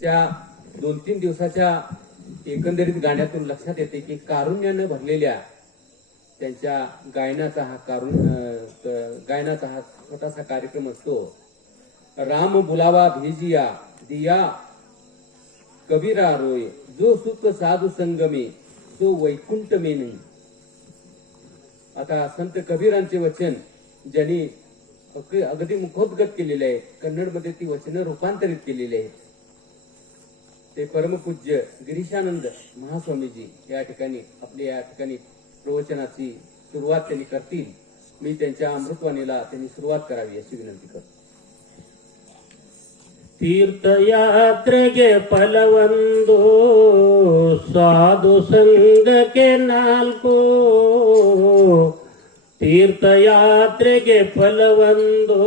त्या 2-3 दिवसाच्या एकंदरीत गाण्यातून लक्षात येते की कारुण्यानं भरलेल्या त्यांच्या गायनाचा हा छोटासा कार्यक्रम असतो. राम बुलावा भेजिया दिया कबीरा रोय, जो सुख साधू संगमे तो वैकुंठ में नहीं. आता संत कबीरांचे वचन ज्यांनी अगदी मुखोद्गत केलेले आहे, कन्नडमध्ये ती वचनं रूपांतरित केलेली आहेत, ते परमपूज्य गिरीशानंद महास्वामीजी या ठिकाणी प्रवचनाची सुरुवात त्यांनी करतील. मी त्यांच्या अमृतवाणीला त्यांनी सुरुवात करावी अशी विनंती करतो. ತೀರ್ಥಯಾತ್ರೆಗೆ ಫಲವೊಂದು ಸಾಧು ಸಂಘಕ್ಕೆ ನಾಲ್ಕು. ತೀರ್ಥಯಾತ್ರೆಗೆ ಫಲವೊಂದು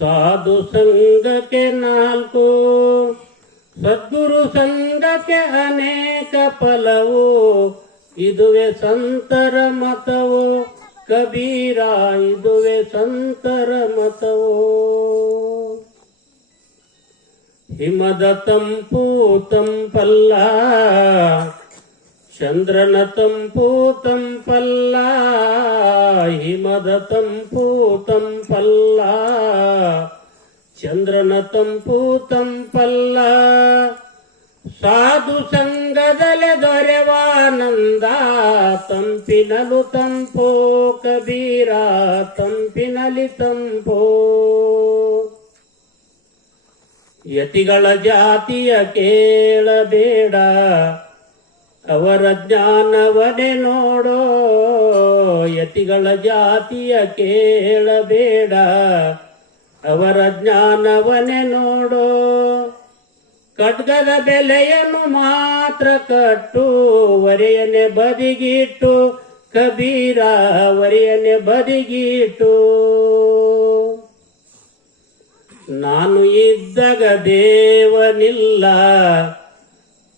ಸಾಧು ಸಂಘಕ್ಕೆ ನಾಲ್ಕು. ಸದ್ಗುರು ಸಂಘಕ್ಕೆ ಅನೇಕ ಫಲವು, ಇದುವೆ ಸಂತರ ಮತವು ಕಬೀರ, ಇದುವೆ ಸಂತರ ಮತವು. ಹಿಮದ ತಂಪು ತಂಪಲ್ಲ, ಚಂದ್ರನ ತಂಪು ತಂಪಲ್ಲ. ಹಿಮದ ತಂಪು ತಂಪಲ್ಲ, ಚಂದ್ರನ ತಂಪು ತಂಪಲ್ಲ. ಸಾಧು ಸಂಘದಲೆ ದೊರೆವಾನಂದ, ತಂಪಿನಲು ತಂಪೋ ಕಬೀರ, ತಂಪಿನಲಿ ತಂಪೋ. ಯತಿಗಳ ಜಾತಿಯ ಕೇಳಬೇಡ, ಅವರ ಜ್ಞಾನವನೆ ನೋಡೋ. ಯತಿಗಳ ಜಾತಿಯ ಕೇಳಬೇಡ, ಅವರ ಜ್ಞಾನವನೆ ನೋಡೋ. ಖಡ್ಗದ ಬೆಲೆಯನ್ನು ಮಾತ್ರ ಕಟ್ಟು, ವರೆಯನೆ ಬದಿಗಿಟ್ಟು ಕಬೀರ, ವರೆಯನೆ ಬದಿಗಿಟ್ಟು. ನಾನು ಇದ್ದಾಗ ದೇವನಿಲ್ಲ,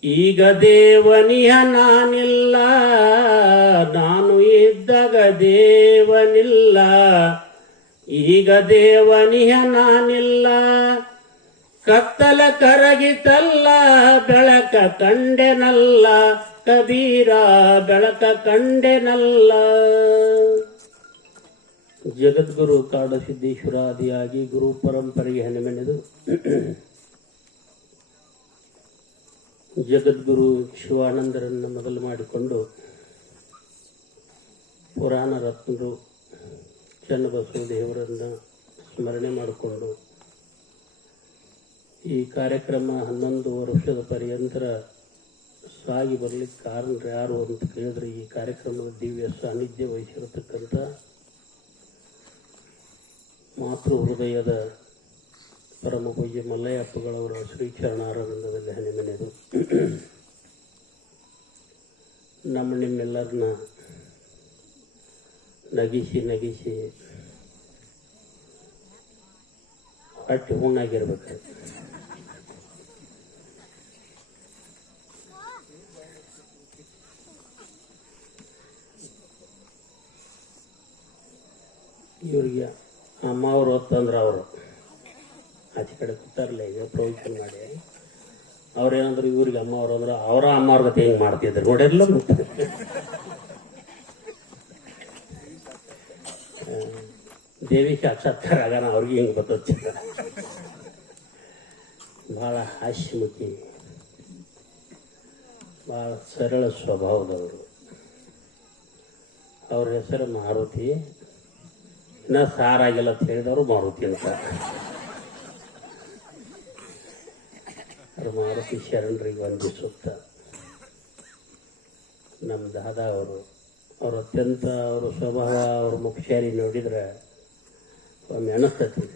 ಈಗ ದೇವನಿಹ ನಾನಿಲ್ಲ. ನಾನು ಇದ್ದಾಗ ದೇವನಿಲ್ಲ, ಈಗ ದೇವನಿಹ ನಾನಿಲ್ಲ. ಕತ್ತಲ ಕರಗಿತಲ್ಲ, ಬೆಳಕ ಕಂಡೆನಲ್ಲ ಕಬೀರ, ಬೆಳಕ ಕಂಡೆನಲ್ಲ. ಜಗದ್ಗುರು ಕಾಡಸಿದ್ದೇಶ್ವರಾದಿಯಾಗಿ ಗುರು ಪರಂಪರೆಗೆ ಹೆಣಮೆನೆದು ಜಗದ್ಗುರು ಶಿವಾನಂದರನ್ನು ಮೊದಲು ಮಾಡಿಕೊಂಡು ಪುರಾಣ ರತ್ನರು ಚನ್ನಬಸವ ದೇವರನ್ನು ಸ್ಮರಣೆ ಮಾಡಿಕೊಂಡು ಈ ಕಾರ್ಯಕ್ರಮ 11 ವರ್ಷದ ಪರ್ಯಂತರ ಸಾಗಿ ಬರಲಿಕ್ಕೆ ಕಾರಣರು ಯಾರು ಅಂತ ಕೇಳಿದ್ರೆ, ಈ ಕಾರ್ಯಕ್ರಮದ ದಿವ್ಯ ಸಾನ್ನಿಧ್ಯ ವಹಿಸಿರತಕ್ಕಂಥ ಮಾತೃ ಹೃದಯದ ಪರಮ ಪೂಜ್ಯ ಮಲ್ಲಯ್ಯಪ್ಪಗಳವರ ಶ್ರೀಚರಣಾರವಿಂದದಲ್ಲಿ ಹನಿಮೆನೆದು ನಿಮ್ಮೆಲ್ಲರನ್ನ ನಗಿಸಿ ನಗಿಸಿ ಹೊಟ್ಟೆ ಹುಣ್ಣಾಗಿರ್ಬೇಕು. ಇವರಿಗೆ ಅಮ್ಮ ಅವರು ಹೊತ್ತಂದ್ರೆ ಅವರು ಆಚೆ ಕಡೆ ಕೂತಾರಲ್ಲ, ಈಗ ಪ್ರವಚನ ಮಾಡಿ ಅವ್ರೇನಂದ್ರು ಇವ್ರಿಗೆ ಅಮ್ಮ ಅವರು ಅಂದ್ರೆ ಅವರ ಅಮ್ಮ ಅವ್ರ ಗತೆ ಹೆಂಗೆ ಮಾಡ್ತಿದ್ರು ನೋಡಿರಲ್ಲ. ದೇವಿ ಸಾಕ್ಷಾತ್ಕಾರ ಆಗಾನ ಅವ್ರಿಗೆ ಹಿಂಗೆ ಬರ್ತದ. ಭಾಳ ಹಾಸ್ಯಮುಖಿ, ಭಾಳ ಸರಳ ಸ್ವಭಾವದವರು. ಅವ್ರ ಹೆಸರು ಮಾರುತಿ. ಇನ್ನ ಸಾರಾಗಿಲ್ಲ ಅಂತ ಹೇಳಿದವರು ಮಾರುತಿ ಅಂತ. ಅವ್ರು ಮಾರುತಿ ಶರಣರಿಗೆ ವಂದಿಸುತ್ತ ನಮ್ಮ ದಾದಾ ಅವರು ಅತ್ಯಂತ ಅವ್ರ ಸ್ವಭಾವ, ಅವ್ರ ಮುಖಶಾರಿ ನೋಡಿದ್ರೆ ಒಮ್ಮೆ ಅನಿಸ್ತತಿ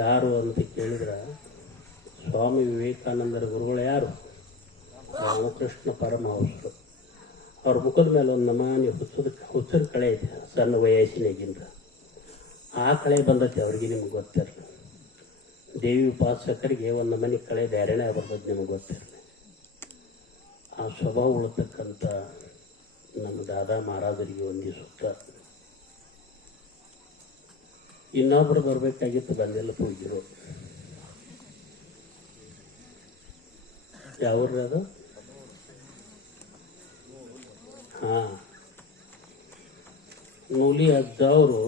ಯಾರು ಅಂತ ಕೇಳಿದ್ರೆ, ಸ್ವಾಮಿ ವಿವೇಕಾನಂದರ ಗುರುಗಳು ಯಾರು? ರಾಮಕೃಷ್ಣ ಪರಮಹಂಸರು. ಅವ್ರ ಮುಖದ ಮೇಲೆ ಒಂದು ನಮಾನಿ ಹುಚ್ಚರ ಕಳೆ ಐತೆ, ಸಣ್ಣ ವಯಸ್ಸಿನಾಗಿಂದ. ಆ ಕಳೆ ಬಂದೈತೆ ಅವ್ರಿಗೆ, ನಿಮ್ಗೆ ಗೊತ್ತಿರಲಿ. ದೇವಿ ಉಪಾಸಕರಿಗೆ ಒಂದು ನಮನಿ ಕಳೆ ಧಾರಣೆ ಬರ್ತದೆ, ನಿಮ್ಗೆ ಗೊತ್ತಿರಲಿ. ಆ ಸ್ವಭಾವ ಉಳತಕ್ಕಂಥ ನಮ್ಮ ದಾದಾ ಮಹಾರಾಜರಿಗೆ ವಂದಿಸುತ್ತ ಇನ್ನೊಬ್ರು ಬರ್ಬೇಕಾಗಿತ್ತು, ಬಂದೆಲ್ಲ ಪೂಜ್ಯರು. ಯಾವ್ರಿ ಅದು? ಹಾ, ನೂಲಿ ಅಜ್ಜವರು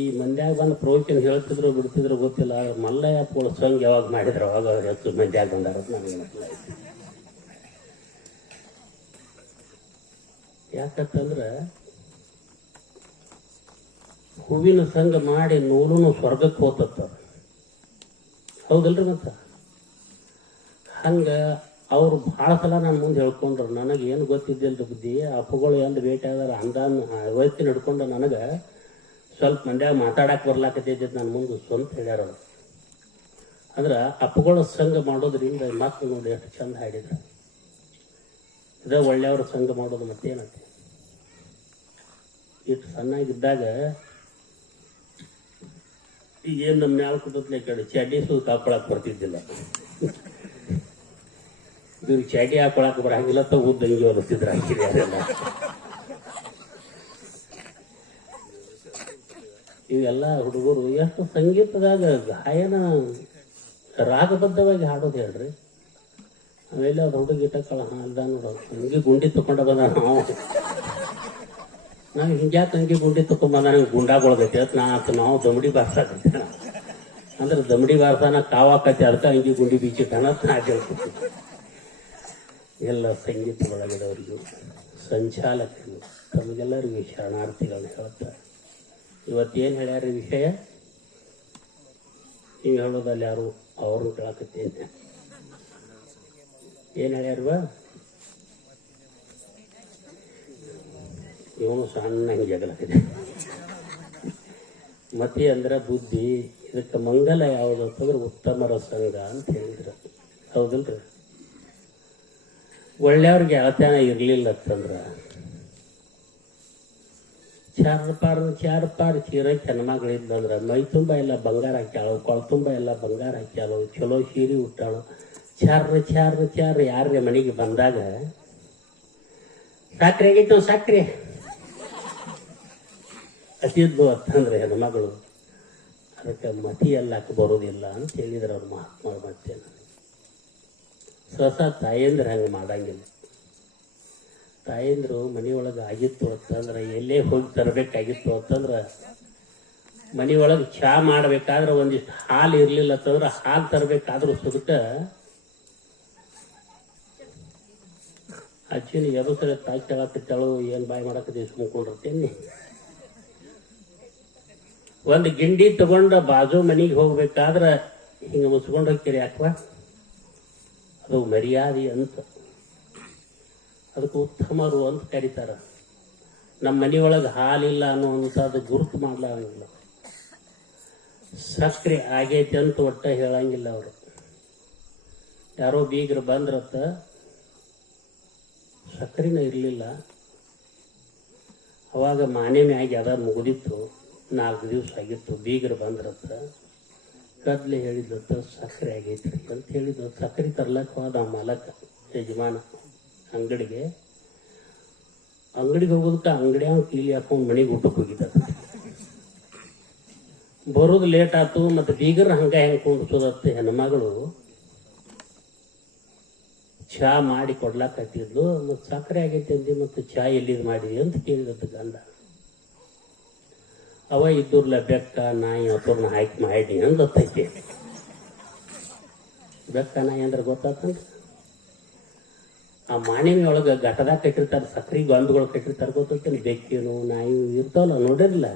ಈ ಮಂದ್ಯಾಗ ಬಂದು ಪ್ರವಚನ ಹೇಳ್ತಿದ್ರು ಬಿಡ್ತಿದ್ರು ಗೊತ್ತಿಲ್ಲ. ಮಲ್ಲಯ್ಯ ಪೋಳ ಸಂಘ ಯಾವಾಗ ಮಾಡಿದ್ರು ಅವಾಗ ಅವ್ರು ಹೆಚ್ಚು ಮಂದ್ಯಾಗ ಬಂದಾರ ನನಗೆ ಗೊತ್ತಿಲ್ಲ. ಯಾಕಂತಂದ್ರೆ ಹೂವಿನ ಸಂಘ ಮಾಡಿ ನೂಲೂ ಸ್ವರ್ಗಕ್ಕೆ ಹೋತತ್ತ. ಹೌದಲ್ರಿ? ಮತ್ತ ಹಂಗ ಅವ್ರು ಭಾಳ ಸಲ ನಾನು ಮುಂದೆ ಹೇಳ್ಕೊಂಡ್ರು. ನನಗೆ ಏನು ಗೊತ್ತಿದ್ದಿಲ್ರಿ ಬುದ್ಧಿ. ಅಪ್ಪಗಳು ಎಂದು ಭೇಟಿ ಆದಾರ ಅಂದಾನ್ ವಯಸ್ಸಿನ ಹಿಡ್ಕೊಂಡು ನನಗೆ ಸ್ವಲ್ಪ ಮಂದ್ಯಾಗ ಮಾತಾಡಕ್ಕೆ ಬರ್ಲಾಕತ್ತೈತಿ ನಾನು ಮುಂದೆ ಸ್ವಂತ ಹೇಳ್ಯಾರ ಅವ್ರು. ಅಂದ್ರೆ ಅಪ್ಪಗಳ ಸಂಘ ಮಾಡೋದ್ರಿಂದ ಮಕ್ಕಳು ನೋಡಿ ಎಷ್ಟು ಚಂದ ಹಾಡಿದ್ರು. ಇದ ಒಳ್ಳೆಯವ್ರ ಸಂಘ ಮಾಡೋದು ಮತ್ತೇನಂತೆ. ಇಷ್ಟು ಸಣ್ಣಾಗಿದ್ದಾಗ ಈಗ ಏನು ನಮ್ಮ ಮ್ಯಾಲ ಕುದತ್ಲೆ ಕಡೆ ಚಡ್ಡಿ ಸುತ್ತ ಹಾಕೊಳಕ್ ಬರ್ತಿದ್ದಿಲ್ಲ. ಇವ್ರಿಗೆ ಚಡ್ಡಿ ಹಾಕೊಳಕ್ ಬರಂಗಿಲ್ಲ ತ ಉದ್ದಂಗಿ ಒಲಿಸ್ತಿದ್ರು ಹಾಕಿರಿ. ಅದೆಲ್ಲ ಇವೆಲ್ಲ ಹುಡುಗರು ಎಷ್ಟು ಸಂಗೀತದಾಗ ಗಾಯನ ರಾಗಬದ್ಧವಾಗಿ ಹಾಡೋದು ಹೇಳ್ರಿ. ಆಮೇಲೆ ಅದು ಹುಡುಗ ಇಟ್ಟಕ್ಕಳ ಅಲ್ದ ನೋಡೋದು ಹಂಗೆ ಗುಂಡಿ ತಕೊಂಡ ಬಂದ. ನಾವು ಹಿಂಗ್ಯಾಕೆ ಹಂಗೆ ಗುಂಡಿ ತಕೊಂಬಂದ ನಂಗೆ ಗುಂಡಾಗೊಳಗೈತಿ ಅಂತ ನಾವು ದಮಡಿ ಬಾರ್ಸಾಕೈತಿ. ಅಂದ್ರೆ ದಮಡಿ ಬಾರ್ಸಾನ ಕಾವಾಕತಿ ಅದಕ್ಕೆ ಹಂಗೆ ಗುಂಡಿ ಬೀಚಿಟ್ಟಾನ ನಾ ಹೇಳ್ಕೊತೀವಿ. ಎಲ್ಲ ಸಂಗೀತ ಒಳಗಿದವರಿಗೂ ಸಂಚಾಲಕರು ತಮಗೆಲ್ಲರಿಗೂ ಶರಣಾರ್ಥಿಗಳನ್ನ ಹೇಳ್ತಾರೆ. ಇವತ್ತೇನು ಹೇಳ್ಯಾರ ವಿಷಯ ನೀವು ಹೇಳೋದಲ್ಲಿ ಯಾರು ಅವ್ರನ್ನ ಕೇಳಕತ್ತೇನೆ. ಏನು ಹೇಳ್ಯಾರವ? ಇವನು ಸಣ್ಣ ಹಿಂಗೆ ಜಗಳಾಗಿದೆ. ಮತಿ ಅಂದ್ರೆ ಬುದ್ಧಿ. ಇದಕ್ಕೆ ಮಂಗಲ ಯಾವುದು ಅಂತಂದ್ರೆ ಉತ್ತಮರ ಸಂಘ ಅಂತ ಹೇಳಿದ್ರು. ಹೌದಲ್ರಿ? ಒಳ್ಳೆಯವ್ರಿಗೆ ಅಳತಾನ ಇರಲಿಲ್ಲ ಅಂತಂದ್ರೆ ಚಾರ ಪಾರ್ ಚೀರಕ್ಕೆ ಹೆಣ್ಮಗಳಿದ್ದಂದ್ರೆ ಮೈ ತುಂಬ ಎಲ್ಲ ಬಂಗಾರ ಹಾಕ್ಯಾಳು, ಕೊಳ ತುಂಬ ಎಲ್ಲ ಬಂಗಾರ ಹಾಕ್ಯಾಳು, ಚಲೋ ಸೀರೆ ಉಟ್ಟಾಳು. ಚಾರ ಯಾರ ಮನೆಗೆ ಬಂದಾಗ ಸಕ್ರೆ ಆಗೈತು ಸಕ್ರೆ ಹಸಿದ್ಲು ಅಂತಂದ್ರೆ ಹೆಣ್ಮಗಳು ಅದಕ್ಕೆ ಮತಿ ಎಲ್ಲಕ್ಕೆ ಬರೋದಿಲ್ಲ ಅಂತ ಹೇಳಿದ್ರು ಅವ್ರು ಮಹಾತ್ಮರು. ಮತ್ತೆ ಸ್ವಸ ತಾಯಂದ್ರೆ ಹಂಗೆ ಮಾಡಂಗಿಲ್ಲ. ತಾಯಂದ್ರು ಮನೆಯೊಳಗೆ ಆಗಿತ್ತು ಅಂತಂದ್ರೆ ಎಲ್ಲೇ ಹೋಗಿ ತರಬೇಕಾಗಿತ್ತು ಅಂತಂದ್ರೆ ಮನೆಯೊಳಗೆ ಚಹಾ ಮಾಡ್ಬೇಕಾದ್ರೆ ಒಂದಿಷ್ಟು ಹಾಲು ಇರಲಿಲ್ಲ ಅಂತಂದ್ರೆ ಹಾಲು ತರಬೇಕಾದ್ರೂ ಸುದಕ ಅಜ್ಜಿನ ಎದು ಸರಿ ತಾಯಿ ಕೇಳಕತ್ತಳು. ಏನು ಬಾಯಿ ಮಾಡಕತ್ತೀವಿ ಸುಮ್ಕೊಂಡಿರ್ತೇನೆ. ಒಂದು ಗಿಂಡಿ ತಗೊಂಡ ಬಾಜು ಮನೆಗೆ ಹೋಗ್ಬೇಕಾದ್ರೆ ಹಿಂಗೆ ಮುಚ್ಕೊಂಡು ಹೋಗ್ತೀರಿ ಯಾಕವಾ? ಅದು ಮರ್ಯಾದೆ ಅಂತ. ಅದಕ್ಕೆ ಉತ್ತಮರು ಅಂತ ಕರೀತಾರ. ನಮ್ಮ ಮನೆಯೊಳಗೆ ಹಾಲಿಲ್ಲ ಅನ್ನುವಂಥದ್ದು ಗುರುತು ಮಾಡ್ಲಾರಂಗಿಲ್ಲ. ಸಕ್ರೆ ಆಗೈತೆ ಅಂತ ಒಟ್ಟ ಹೇಳಂಗಿಲ್ಲ ಅವರು. ಯಾರೋ ಬೀಗರು ಬಂದ್ರತ್ತ ಸಕ್ಕರೆನ ಇರಲಿಲ್ಲ. ಅವಾಗ ಮಾನೆ ಮ್ಯಾಗೆ ಅದ ಮುಗಿದಿತ್ತು. 4 ದಿವಸ ಆಗಿತ್ತು. ಬೀಗರು ಬಂದ್ರತ್ತ ಕದ್ಲೆ ಹೇಳಿದ್ಲತ್ತ ಸಕ್ಕರೆ ಆಗೈತ್ರಿ ಅಂತ ಹೇಳಿದ್ರು. ಸಕ್ಕರೆ ತರ್ಲಕ್ಕ ಹೋದ ಮಾಲಕ ಯಜಮಾನ ಅಂಗಡಿಗೆ ಹೋಗೋದಕ್ಕೆ ಅಂಗಡಿ ಕೀಲಿ ಹಾಕೊಂಡು ಮನೆಗೆ ಊಟಕ್ಕೆ ಹೋಗಿದ್ದ. ಬರೋದು ಲೇಟ್ ಆಯ್ತು. ಮತ್ತು ಬೀಗರ ಹಂಗ ಹೆಂಗೆ ಕುಂಡಿಸೋದತ್ತೆ. ಹೆಣ್ಮಗಳು ಚಹಾ ಮಾಡಿ ಕೊಡ್ಲಾಕತ್ತಿದ್ಲು. ಮತ್ತು ಸಕ್ಕರೆ ಆಗೈತೆ ಅಂದಿ ಮತ್ತು ಚಹಾ ಎಲ್ಲಿದು ಮಾಡಿದ್ವಿ ಅಂತ ಕೇಳಿದತ್ತು ಗಂಡ. ಅವ ಇದ್ದೂರ್ಲ ಬೆಕ್ಕ ನಾಯಿ ಅವ್ರನ್ನ ಹಾಕಿ ಮಾಡಿ ಅಂತ ಗೊತ್ತೈತಿ. ಬೆಕ್ಕ ನಾಯಿ ಅಂದ್ರೆ ಗೊತ್ತಾತಂದ್ರೆ ಆ ಮಾಣಿಮಿ ಒಳಗೆ ಘಟದಾಗ ಕಟ್ಟಿರ್ತಾರೆ. ಸಕ್ರೆ ಗೊಂದುಗಳು ಕಟ್ಟಿರ್ತಾರೆ ಗೊತ್ತೈತೆ. ಬೆಕ್ಕೇನು ನಾಯಿ ಇರ್ತಾವಲ್ಲ ನೋಡಿರಲಿಲ್ಲ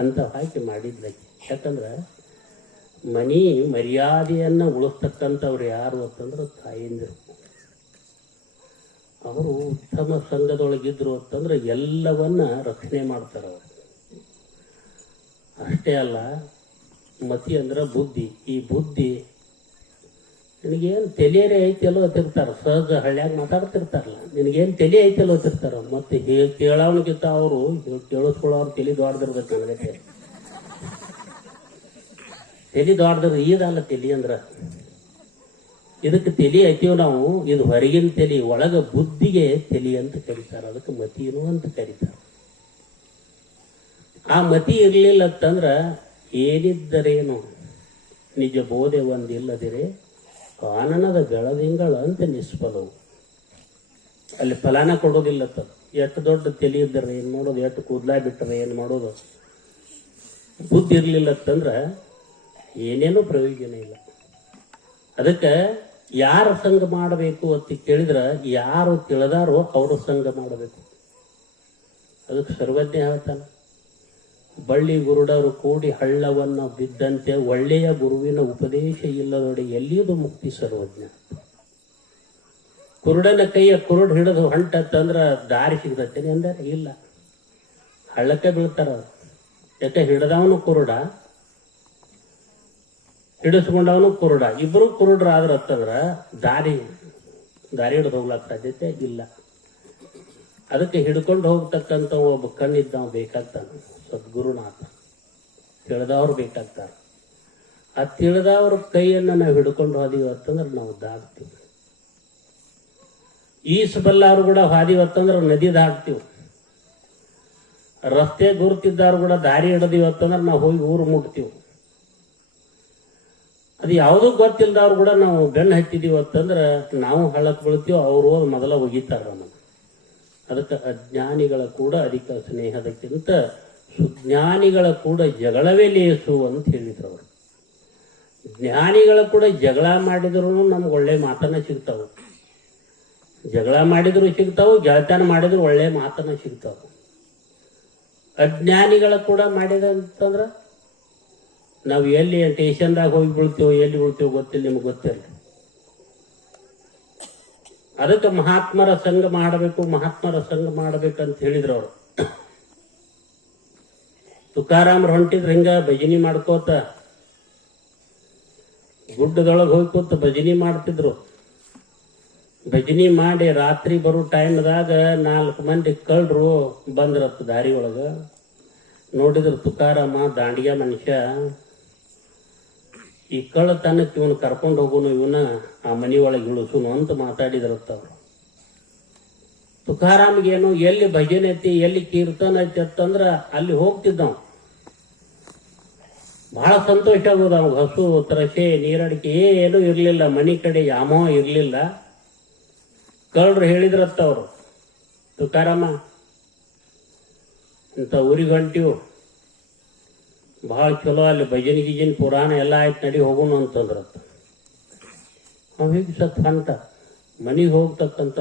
ಅಂತ ಹಾಕಿ ಮಾಡಿದ್ಲಕ್ಕೆ. ಯಾಕಂದ್ರೆ ಮನಿ ಮರ್ಯಾದೆಯನ್ನು ಉಳಿಸ್ತಕ್ಕಂಥವ್ರು ಯಾರು ಅಂತಂದ್ರೆ ತಾಯಂದಿರು. ಅವರು ಉತ್ತಮ ಸಂಘದೊಳಗಿದ್ರು ಅಂತಂದ್ರೆ ಎಲ್ಲವನ್ನ ರಕ್ಷಣೆ ಮಾಡ್ತಾರೆ ಅವರು. ಅಷ್ಟೇ ಅಲ್ಲ, ಮತಿ ಅಂದ್ರೆ ಬುದ್ಧಿ. ಈ ಬುದ್ಧಿ ನಿನಗೇನು ತಲೆಯೇ ಐತೆಲ್ಲೋ ಓದ್ತಿರ್ತಾರೆ. ಸಹಜ ಹಳ್ಳ್ಯಾಗ ಮಾತಾಡ್ತಿರ್ತಾರಲ್ಲ, ನಿನಗೇನು ತಲೆ ಐತೆಲ್ಲೋ ಓದ್ತಿರ್ತಾರ. ಮತ್ತೆ ಕೇಳೋನ್ಗಿಂತ ಅವರು ಕೇಳಿಸ್ಕೊಳ್ಳೋರು ತಲೆ ದೊಡ್ಡದಿರ್ಬೇಕು. ನನಗೆ ತಲೆ ದೊಡ್ಡದ್ರ ಇದಲ್ಲ ತಲೆ ಅಂದ್ರ. ಇದಕ್ಕೆ ತಲೆ ಐತೀವಿ ನಾವು. ಇದು ಹೊರಗಿನ ತಲೆ, ಒಳಗ ಬುದ್ಧಿಗೆ ತಲೆ ಅಂತ ಕರೀತಾರೆ. ಅದಕ್ಕೆ ಮತೀನು ಅಂತ ಕರೀತಾರೆ. ಆ ಮತಿ ಇರಲಿಲ್ಲ ಅಂತಂದ್ರ ಏನಿದ್ದರೇನು ನಿಜ ಬೋಧೆ ಒಂದಿಲ್ಲದಿರೆ ಕಾನನದ ಬೆಳದಿಂಗಳ ಅಂತ ನಿಷ್ಫಲವು. ಅಲ್ಲಿ ಫಲಾನ ಕೊಡೋದಿಲ್ಲ ತದ. ಎಷ್ಟು ದೊಡ್ಡ ತಲೆ ಇದ್ದರೆ ಏನು ಮಾಡೋದು, ಎಷ್ಟು ಕೂದಲ ಬಿಟ್ಟರೆ ಏನು ಮಾಡೋದು, ಬುದ್ಧಿ ಇರಲಿಲ್ಲ ಅಂತಂದ್ರೆ ಏನೇನೂ ಪ್ರಯೋಜನ ಇಲ್ಲ. ಅದಕ್ಕೆ ಯಾರ ಸಂಘ ಮಾಡಬೇಕು ಅಂತ ಕೇಳಿದ್ರೆ ಯಾರು ತಿಳಿದಾರೋ ಅವರು ಸಂಘ ಮಾಡಬೇಕು. ಅದಕ್ಕೆ ಸರ್ವಜ್ಞ ಹೇಳ್ತಾನೆ, ಬಳ್ಳಿ ಗುರುಡರು ಕೂಡಿ ಹಳ್ಳವನ್ನು ಬಿದ್ದಂತೆ ಒಳ್ಳೆಯ ಗುರುವಿನ ಉಪದೇಶ ಇಲ್ಲದೊಡೆ ಎಲ್ಲಿಯದು ಮುಕ್ತಿ ಸರ್ವಜ್ಞ. ಕುರುಡನ ಕೈಯ ಕುರುಡು ಹಿಡಿದು ಹೊಂಟತ್ತಂದ್ರ ದಾರಿ ಸಿಗ್ತತ್ತೇನೆ ಅಂದರೆ ಇಲ್ಲ, ಹಳ್ಳಕ್ಕೆ ಬೀಳ್ತಾರ. ಯಾಕೆ ಹಿಡಿದವನು ಕುರುಡ, ಹಿಡಿಸ್ಕೊಂಡವನು ಕುರುಡ, ಇಬ್ಬರು ಕುರುಡ್ರಾದ್ರ ಅಂತಂದ್ರ ದಾರಿ ಹಿಡಿದು ಹೋಗ್ಲಾಕ ಸಾಧ್ಯತೆ ಇಲ್ಲ. ಅದಕ್ಕೆ ಹಿಡ್ಕೊಂಡು ಹೋಗ್ತಕ್ಕಂಥ ಒಬ್ಬ ಕಣ್ಣಿದ್ದವ ಬೇಕಾಗ್ತಾನೆ, ಸದ್ಗುರುನಾಥ. ತಿಳಿದವ್ರು ಬೇಕಾಗ್ತಾರೆ. ಆ ತಿಳಿದವ್ರ ಕೈಯನ್ನು ನಾವು ಹಿಡ್ಕೊಂಡು ಹೋದೀವಿ ಅಂತಂದ್ರೆ ನಾವು ದಾಟ್ತೀವಿ. ಈಸಬಲ್ಲಾರು ಕೂಡ ಹಾದಿವತ್ತಂದ್ರೆ ನದಿ ದಾಟ್ತೀವಿ. ರಸ್ತೆ ಗುರುತಿದ್ದಾರು ಕೂಡ ದಾರಿ ಹಿಡಿದೀವಿ ಅಂತಂದ್ರೆ ನಾವು ಹೋಗಿ ಊರು ಮುಟ್ತೀವಿ. ಅದು ಯಾವುದೂ ಗೊತ್ತಿಲ್ಲದವ್ರು ಕೂಡ ನಾವು ಬೆನ್ನು ಹತ್ತಿದೀವಿ ಅಂತಂದ್ರೆ ನಾವು ಹಳ್ಳಕ್ಕೆ ಬೀಳ್ತೀವಿ, ಅವರು ಮೊದಲ ಒಗಿತಾರ ನಮಗೆ. ಅದಕ್ಕೆ ಅಜ್ಞಾನಿಗಳ ಕೂಡ ಅಧಿಕ ಸ್ನೇಹದಕ್ಕಿಂತ ಸುಜ್ಞಾನಿಗಳ ಕೂಡ ಜಗಳವೇ ಲೇಸು ಅಂತ ಹೇಳಿದ್ರು ಅವರು. ಜ್ಞಾನಿಗಳ ಕೂಡ ಜಗಳ ಮಾಡಿದ್ರು ನಮ್ಗೆ ಒಳ್ಳೆ ಮಾತನ್ನ ಸಿಗ್ತಾವೆ, ಜಗಳ ಮಾಡಿದ್ರು ಸಿಗ್ತಾವು, ಗೆಳತನ ಮಾಡಿದ್ರು ಒಳ್ಳೆ ಮಾತನ್ನ ಸಿಗ್ತಾವೆ. ಅಜ್ಞಾನಿಗಳ ಕೂಡ ಮಾಡಿದಂತಂದ್ರ ನಾವು ಎಲ್ಲಿ ಸ್ಟೇಷನ್ದಾಗ ಹೋಗಿ ಬೀಳ್ತೀವೋ ಎಲ್ಲಿ ಬೀಳ್ತೀವೋ ಗೊತ್ತಿಲ್ಲ, ನಿಮ್ಗೆ ಗೊತ್ತಿಲ್ಲ. ಅದಕ್ಕೆ ಮಹಾತ್ಮರ ಸಂಘ ಮಾಡಬೇಕು, ಮಹಾತ್ಮರ ಸಂಘ ಮಾಡಬೇಕಂತ ಹೇಳಿದ್ರು ಅವರು. ತುಕಾರಾಮ್ರು ಹೊಂಟಿದ್ರು ಹಿಂಗ ಭಜನಿ ಮಾಡ್ಕೋತ, ಗುಡ್ಡದೊಳಗೆ ಹೋಗಿ ಕೂತ ಭಜನಿ ಮಾಡ್ತಿದ್ರು. ಭಜನಿ ಮಾಡಿ ರಾತ್ರಿ ಬರೋ ಟೈಮ್ದಾಗ 4 ಮಂದಿ ಕಳ್ಳರು ಬಂದ್ರತ್ತು ದಾರಿ ಒಳಗ. ನೋಡಿದ್ರು ತುಕಾರಾಮ ದಾಂಡಿಗೆ ಮನುಷ್ಯ, ಈ ಕಳ್ಳತನಕ್ಕೆ ಇವನು ಕರ್ಕೊಂಡು ಹೋಗುನು, ಇವನ ಆ ಮನಿ ಒಳಗೆ ಇಳಿಸುನು ಅಂತ ಮಾತಾಡಿದ್ರತ್ತ ಅವ್ರು. ತುಕಾರಾಮ್ಗೇನು ಎಲ್ಲಿ ಭಜನೆ ಐತಿ ಎಲ್ಲಿ ಕೀರ್ತನ ಐತಿ ಅಂತಂದ್ರ ಅಲ್ಲಿ ಹೋಗ್ತಿದ್ದವ್. ಬಹಳ ಸಂತೋಷ ಆಗೋದು ಅವಾಗ. ಹಸು ತ್ರಸೆ ನೀರಡಿಕೆ ಏನೂ ಇರ್ಲಿಲ್ಲ, ಮನಿ ಕಡೆ ಯಾಮೋ ಇರ್ಲಿಲ್ಲ. ಕಳ್ಳರು ಹೇಳಿದ್ರತ್ತ ಅವರು, ತುಕಾರಾಮ ಇಂಥ ಊರಿಗೆ ಹೊಂಟಿವು, ಬಹಳ ಚಲೋ, ಅಲ್ಲಿ ಭಜನೆ ಗಿಜನ್ ಪುರಾಣ ಎಲ್ಲ ಆಯ್ತು, ನಡಿ ಹೋಗೋಣ ಅಂತಂದ್ರತ್ತ. ಅವ ಹೀಗೆ ಸತ್ ಹೊಂಟ ಮನಿಗೆ ಹೋಗ್ತಕ್ಕಂಥ